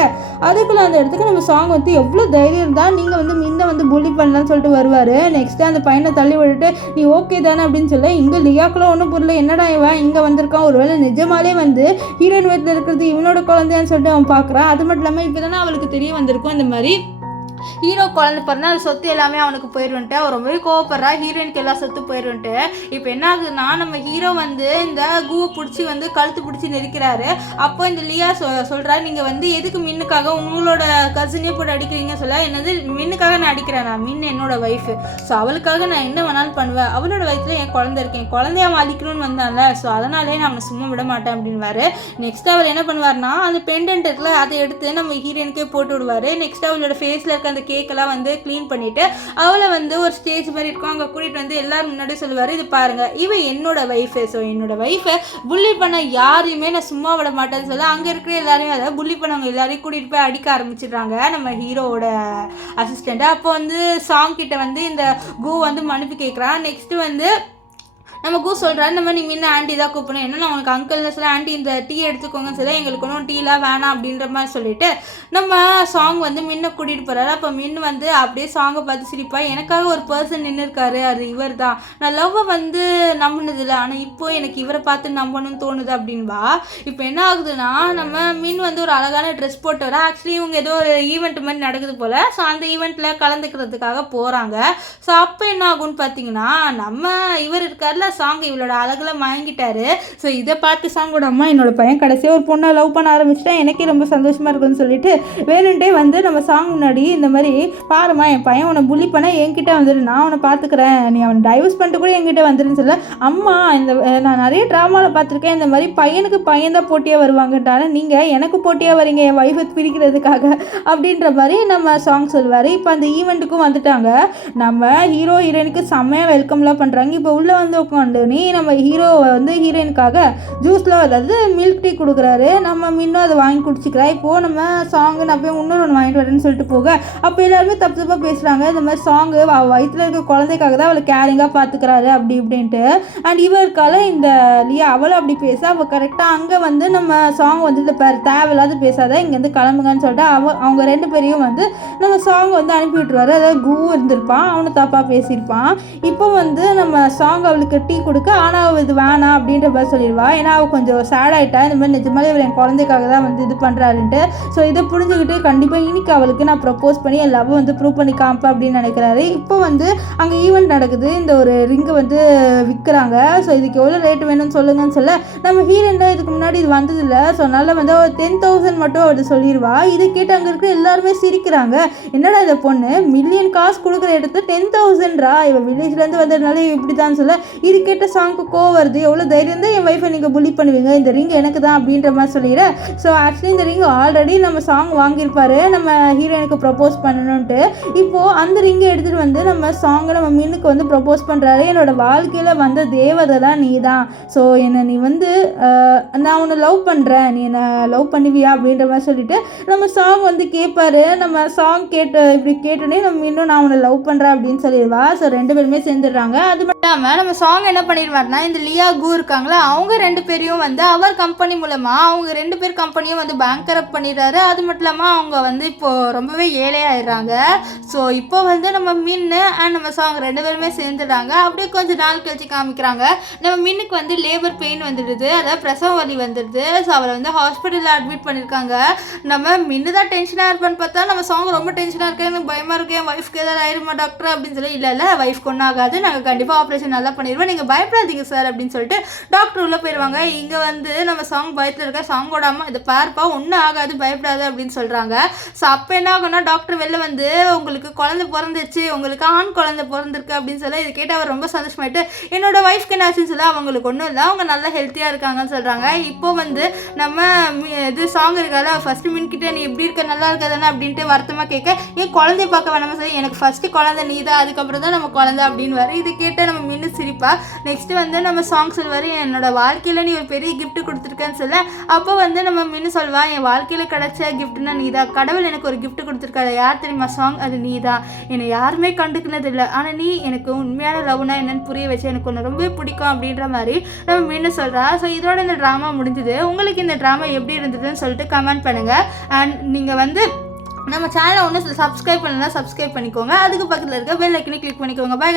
அதுக்குள்ள அந்த இடத்துக்கு நம்ம சாங் வந்து எவ்வளோ தைரியம் இருந்தால் நீங்கள் வந்து முன்ன வந்து புள்ளி பண்ணலான்னு சொல்லிட்டு வருவார். நெக்ஸ்ட்டு அந்த பையனை தள்ளி விட்டுட்டு நீ ஓகே தானே அப்படின்னு சொல்ல, இங்கே லியாக்குள்ள ஒன்றும் புரியல, என்னடா இவன் இங்கே வந்திருக்கான், ஒருவேளை நிஜமாலே வந்து ஹீரோயின் வயிற்றில் இருக்கிறது இவனோட குழந்தையான்னு சொல்லிட்டு அவன் பார்க்குறான். அது மட்டும் இல்லாமல் இப்போ தானே அவளுக்கு தெரிய வந்திருக்கும் இந்த மாதிரி ஹீரோ குழந்தை பிறந்தா அது சொத்து எல்லாமே அவனுக்கு போயிடுன்ட்டு அவர் ரொம்பவே கோவப்படுறா, ஹீரோயினுக்கு எல்லா சொத்து போயிடுன்ட்டு. இப்போ என்ன ஆகுதுன்னா நம்ம ஹீரோ வந்து இந்த கூவை பிடிச்சி வந்து கழுத்து பிடிச்சி நெரிக்கிறாரு. அப்போ இந்த லியா சொல்கிறாரு நீங்கள் வந்து எதுக்கு மின்னுக்காக உங்களோட கசினே போட்டு அடிக்கிறீங்க சொல்ல, என்னது மின்னுக்காக நான் அடிக்கிறேன், நான் மின் என்னோட ஒய்ஃபு, ஸோ அவளுக்காக நான் என்ன வேணாலும் பண்ணுவேன், அவளோட வயிற்றில் என் குழந்தை இருக்கேன், குழந்தைய அவன் அழிக்கணும்னு வந்தான்ல, ஸோ அதனாலே நான் அவனை சும்மா விட மாட்டேன் அப்படின்வாரு. நெக்ஸ்ட் அவள் என்ன பண்ணுவார்னா அந்த பெண்டன்ட் இருக்குல்ல அதை எடுத்து நம்ம ஹீரோயினுக்கே போட்டு விடுவார். நெக்ஸ்ட் அவளோட ஃபேஸில் இருக்க அந்த கேக்கெல்லாம் வந்து க்ளீன் பண்ணிவிட்டு அவளை வந்து ஒரு ஸ்டேஜ் மாதிரி இருக்கும் அங்கே கூட்டிகிட்டு வந்து எல்லோரும் முன்னாடி சொல்லுவார், இது பாருங்கள் இவன் என்னோட ஒய்ஃபு, ஸோ என்னோட ஒய்ஃபை புள்ளி பண்ண யாரையுமே நான் சும்மா விட மாட்டேன்னு சொல்ல அங்கே இருக்கிற எல்லாரையும் அதை புள்ளி பண்ணவங்க எல்லாரையும் கூட்டிகிட்டு போய் அடிக்க ஆரம்பிச்சிடுறாங்க நம்ம ஹீரோவோட அசிஸ்டண்ட்டு. அப்போ வந்து சாங் கிட்ட வந்து இந்த கு வந்து மன்னிப்பு கேட்குறான். நெக்ஸ்ட்டு வந்து நம்ம கூ சொல்கிறாரு, இந்த மாதிரி நீ முன்ன ஆண்டி தான் கூப்பிடணும், என்ன நான் உனக்கு அங்கிள்னு சொல்ல ஆண்டி இந்த டீ எடுத்துக்கோங்கன்னு சொல்ல எங்களுக்கு ஒன்றும் டீலாம் வேணாம் அப்படின்ற மாதிரி சொல்லிட்டு நம்ம சாங் வந்து முன்ன கூட்டிகிட்டு போகிறாரு. அப்போ மின்னு வந்து அப்படியே சாங்கை பார்த்து சிரிப்பா, எனக்காக ஒரு பர்சன் நின்று இருக்காரு, அது இவர் தான், நான் லவ்வை வந்து நம்பினதில்லை, ஆனால் இப்போ எனக்கு இவரை பார்த்து நம்பணும்னு தோணுது அப்படின்பா. இப்போ என்ன ஆகுதுன்னா, நம்ம மின் வந்து ஒரு அழகான ட்ரெஸ் போட்டு வர, ஆக்சுவலி இவங்க ஏதோ ஒரு ஈவெண்ட் மாதிரி நடக்குது போல். ஸோ அந்த ஈவெண்ட்டில் கலந்துக்கிறதுக்காக போகிறாங்க. ஸோ அப்போ என்ன ஆகும்னு பார்த்தீங்கன்னா, நம்ம இவர் இருக்கார்ல சாங், இவளோட அழகில் மயங்கிட்டாரு. ஸோ இதை பார்த்து சாங்கோட அம்மா, என்னோட பையன் கடைசியாக ஒரு பொண்ணை லவ் பண்ண ஆரம்பிச்சிட்டா, எனக்கே ரொம்ப சந்தோஷமாக இருக்குன்னு சொல்லிட்டு வேணுன்ட்டே வந்து நம்ம சாங் முன்னாடி இந்த மாதிரி, பாருமா என் பையன் உன்னை புள்ளி பண்ண என்கிட்ட வந்துடு, நான் உன்னை பார்த்துக்கிறேன், நீ அவனை டைவர்ஸ் பண்ணிட்டு கூட என்கிட்ட வந்துடுன்னு சொல்ல, அம்மா இந்த நான் நிறைய ட்ராமாவில் பார்த்துருக்கேன், இந்த மாதிரி பையனுக்கு பையன் தான் போட்டியாக வருவாங்கன்றால நீங்கள் எனக்கு போட்டியாக வரீங்க என் ஒய்ஃபை பிரிக்கிறதுக்காக அப்படின்ற மாதிரி நம்ம சாங் சொல்லுவார். இப்போ அந்த ஈவெண்ட்டுக்கும் வந்துட்டாங்க. நம்ம ஹீரோ ஹீரோயினுக்கு செம்மையாக வெல்கம்லாம் பண்ணுறாங்க. இப்போ உள்ளே வந்து உட்காந்து நீ நம்ம ஹீரோ வந்து ஹீரோயினுக்காக ஜூஸில் அதாவது மில்க் டீ கொடுக்குறாரு. நம்ம இன்னும் அதை வாங்கி குடிச்சிக்கிறா. இப்போது நம்ம சாங்கு நான் போய் இன்னொரு ஒன்று வாங்கிட்டு வரேன்னு சொல்லிட்டு போக, அப்போ எல்லாருமே தப்பு தப்பாக பேசுகிறாங்க. இந்த மாதிரி சாங்கு வயிற்றில் இருக்க குழந்தைக்காக தான் அவளை கேரிங்காக பார்த்துக்கிறாரு அப்படி இப்படின்ட்டு. அண்ட் இவருக்கால இந்த லியா அவளும் அப்படி பேச, அவள் கரெக்டாக அங்கே வந்து நம்ம சாங் வந்து இந்த தேவையில்லாத பேசாத, இங்கேருந்து கிளம்புங்கன்னு சொல்லிட்டு அவங்க ரெண்டு பேரையும் வந்து நம்ம சாங் வந்து அனுப்பி விட்டுருவாரு. அதாவது கூ இருந்திருப்பான், அவனு தப்பாக பேசியிருப்பான். இப்போ வந்து நம்ம சாங் அவளுக்கு டீ கொடுக்க, ஆனால் அவள் இது வேணாம் அப்படின்ற மாதிரி சொல்லிடுவா. ஏன்னா அவள் கொஞ்சம் சேட் ஆகிட்டா, இந்த மாதிரி நிஜமாலே இவர் என் குழந்தைக்காக தான் வந்து இது பண்ணுறாருன்ட்டு. ஸோ இதை புரிஞ்சுக்கிட்டு கண்டிப்பாக இன்னைக்கு அவளுக்கு நான் ப்ரப்போஸ் பண்ணி என் லவ் வந்து ப்ரூவ் பண்ணி காமிப்பேன் அப்படின்னு நினைக்கிறாரு. இப்போ வந்து அங்கே ஈவெண்ட் நடக்குது. இந்த ஒரு ரிங்கை வந்து விற்கிறாங்க. ஸோ இதுக்கு எவ்வளோ ரேட் வேணும்னு சொல்லுங்கன்னு சொல்ல, நம்ம ஹீரோயின் தான் இதுக்கு முன்னாடி இது வந்ததில்லை, ஸோ அதனால் வந்து அவர் 10,000 மட்டும் அவர் சொல்லிடுவா. இதை கேட்டு அங்கே இருக்கிற எல்லாருமே சிரிக்கிறாங்க. என்னடா இந்த பொண்ணு மில்லியன் காசு கொடுக்குற இடத்துல 10,000ரா, இவன் வில்லேஜ்லேருந்து வந்ததுனால இப்படி தான் சொல்ல, இது கேட்ட சாங்க்கு கோவம் வருது. எவ்வளோ தைரியம் தான் என் ஒய்ஃபை நீங்கள் புள்ளி பண்ணுவீங்க, இந்த ரிங் எனக்கு தான் அப்படின்ற மாதிரி சொல்லிடுறேன். ஸோ ஆக்சுவலி இந்த ரிங் ஆல்ரெடி நம்ம சாங் வாங்கியிருப்பாரு நம்ம ஹீரோயினுக்கு ப்ரப்போஸ் பண்ணணுன்ட்டு. இப்போது அந்த ரிங்கை எடுத்துகிட்டு வந்து நம்ம சாங்கை நம்ம மின்னுக்கு வந்து ப்ரப்போஸ் பண்ணுறாரு. என்னோட வாழ்க்கையில் வந்த தேவதை தான் நீ தான், ஸோ என்னை நீ வந்து நான் உன்னை லவ் பண்ணுறேன், நீ என்னை லவ் பண்ணுவியா அப்படின்ற மாதிரி சொல்லிட்டு நம்ம சாங் வந்து கேட்பாரு. நம்ம சாங் இப்படி கேட்டோன்னே நம்ம இன்னும் நான் உன்னை லவ் பண்ணுறேன் அப்படின்னு சொல்லிடுவா. ஸோ ரெண்டு பேருமே சேர்ந்துடுறாங்க. அது மட்டும் இல்லாமல் நம்ம சாங் என்ன பண்ணிடுவார்னா, இந்த லியா கூ இருக்காங்களா, அவங்க ரெண்டு பேரையும் வந்து அவர் கம்பெனி மூலமாக அவங்க ரெண்டு பேர் கம்பெனியும் வந்து பேங்க்ரப்ட் பண்ணிடுறாரு. அது மட்டும் இல்லாமல் அவங்க வந்து இப்போது ரொம்பவே ஏழையாயிடுறாங்க. ஸோ இப்போ வந்து நம்ம மின்னு அண்ட் நம்ம சாங் ரெண்டு பேருமே சேர்ந்துடுறாங்க. அப்படியே கொஞ்சம் நாள் கழிச்சு காமிக்கிறாங்க. நம்ம மின்னுக்கு வந்து லேபர் பெயின் வந்துடுது, அதாவது பிரசவ வலி வந்துடுது. ஸோ அவரை வந்து ஹாஸ்பிட்டலில் அட்மிட் பண்ணியிருக்காங்க. நம்ம மின்னு தான் டென்ஷனாக இருப்பான்னு பார்த்தா நம்ம சாங் ரொம்ப டென்ஷனாக இருக்கேன், எனக்கு பயமாக இருக்கேன், என் ஒய்ஃப்க்கு ஏதாவது ஆயிருமா டாக்டர் அப்படின்னு சொல்லி, இல்லை ஒய்ஃப்க்கு ஒன்றும் ஆகாது, நாங்கள் கண்டிப்பாக ஆப்ரேஷன் நல்லா பண்ணிடுவோம், நீங்கள் பயப்படாதீங்க சார் அப்படின்னு சொல்லிட்டு டாக்டர் உள்ளே போயிடுவாங்க. இங்கே வந்து நம்ம சாங் பயத்தில் இருக்க, சாங்கோட அம்மா இதை பார்ப்பா ஒன்றும் ஆகாது பயப்படாது அப்படின்னு சொல்கிறாங்க. ஸோ அப்போ என்ன ஆகும்னா, டாக்டர் வெளில வந்து உங்களுக்கு குழந்தை பிறந்துச்சு, உங்களுக்கு ஆண் குழந்தை பிறந்திருக்கு அப்படின்னு சொல்ல, இதை கேட்டு அவர் ரொம்ப சந்தோஷமாயிட்டு, என்னோட ஒய்ஃப்க்கு என்ன ஆச்சுன்னு சொல்ல, அவங்களுக்கு ஒன்றும் இல்லை, அவங்க நல்லா ஹெல்த்தியாக இருக்காங்கன்னு சொல்கிறாங்க. இப்போ வந்து நம்ம இது சாங் இருக்கால, ஃபஸ்ட்டு மின்கிட்ட நீ எப்படி இருக்க நல்லா இருக்காதானே அப்படின்ட்டு வருத்தமாக கேட்க, ஏன் குழந்தைய பார்க்க வேணாமா சொல்லி, எனக்கு ஃபஸ்ட்டு குழந்தை நீ தான், அதுக்கப்புறம் தான் நம்ம குழந்தை அப்படின்னு வர. இதை கேட்டால் நம்ம மின்னு சிரிப்பா. நெக்ஸ்ட்டு வந்து நம்ம சாங் சொல்வார், என்னோட வாழ்க்கையில் நீ ஒரு பெரிய கிஃப்ட் கொடுத்துருக்கேன்னு சொல்ல, அப்போ வந்து நம்ம மின்னு சொல்வா, என் வாழ்க்கையில் கிடைச்ச கிஃப்ட்னா நீ தான், கடவுள் எனக்கு ஒரு கிஃப்ட் கொடுத்துருக்காரு, யார் தெரியுமா சாங், அது நீ தான், என்னை யாருமே கண்டுக்கினது இல்லை, ஆனால் நீ எனக்கு உண்மையான லவ்னா என்னன்னு புரிய வச்சு எனக்கு ஒன்று ரொம்ப பிடிக்கும் அப்படின்ற மாதிரி நம்ம மின்னு சொல்கிறா. ஸோ இதோட இந்த ட்ராமா முடிஞ்சுது. உங்களுக்கு இந்த ட்ராமா எப்படி இருந்ததுன்னு சொல்லிட்டு கமெண்ட் பண்ணுங்கள். அண்ட் நீங்கள் வந்து நம்ம சேனலை ஒன்று சப்ஸ்கிரைப் பண்ணலாம், சப்ஸ்கிரைப் பண்ணிக்கோங்க. அதுக்கு பக்கத்தில் இருக்க பெல் ஐக்கனை கிளிக் பண்ணிக்கோங்க. பாய்.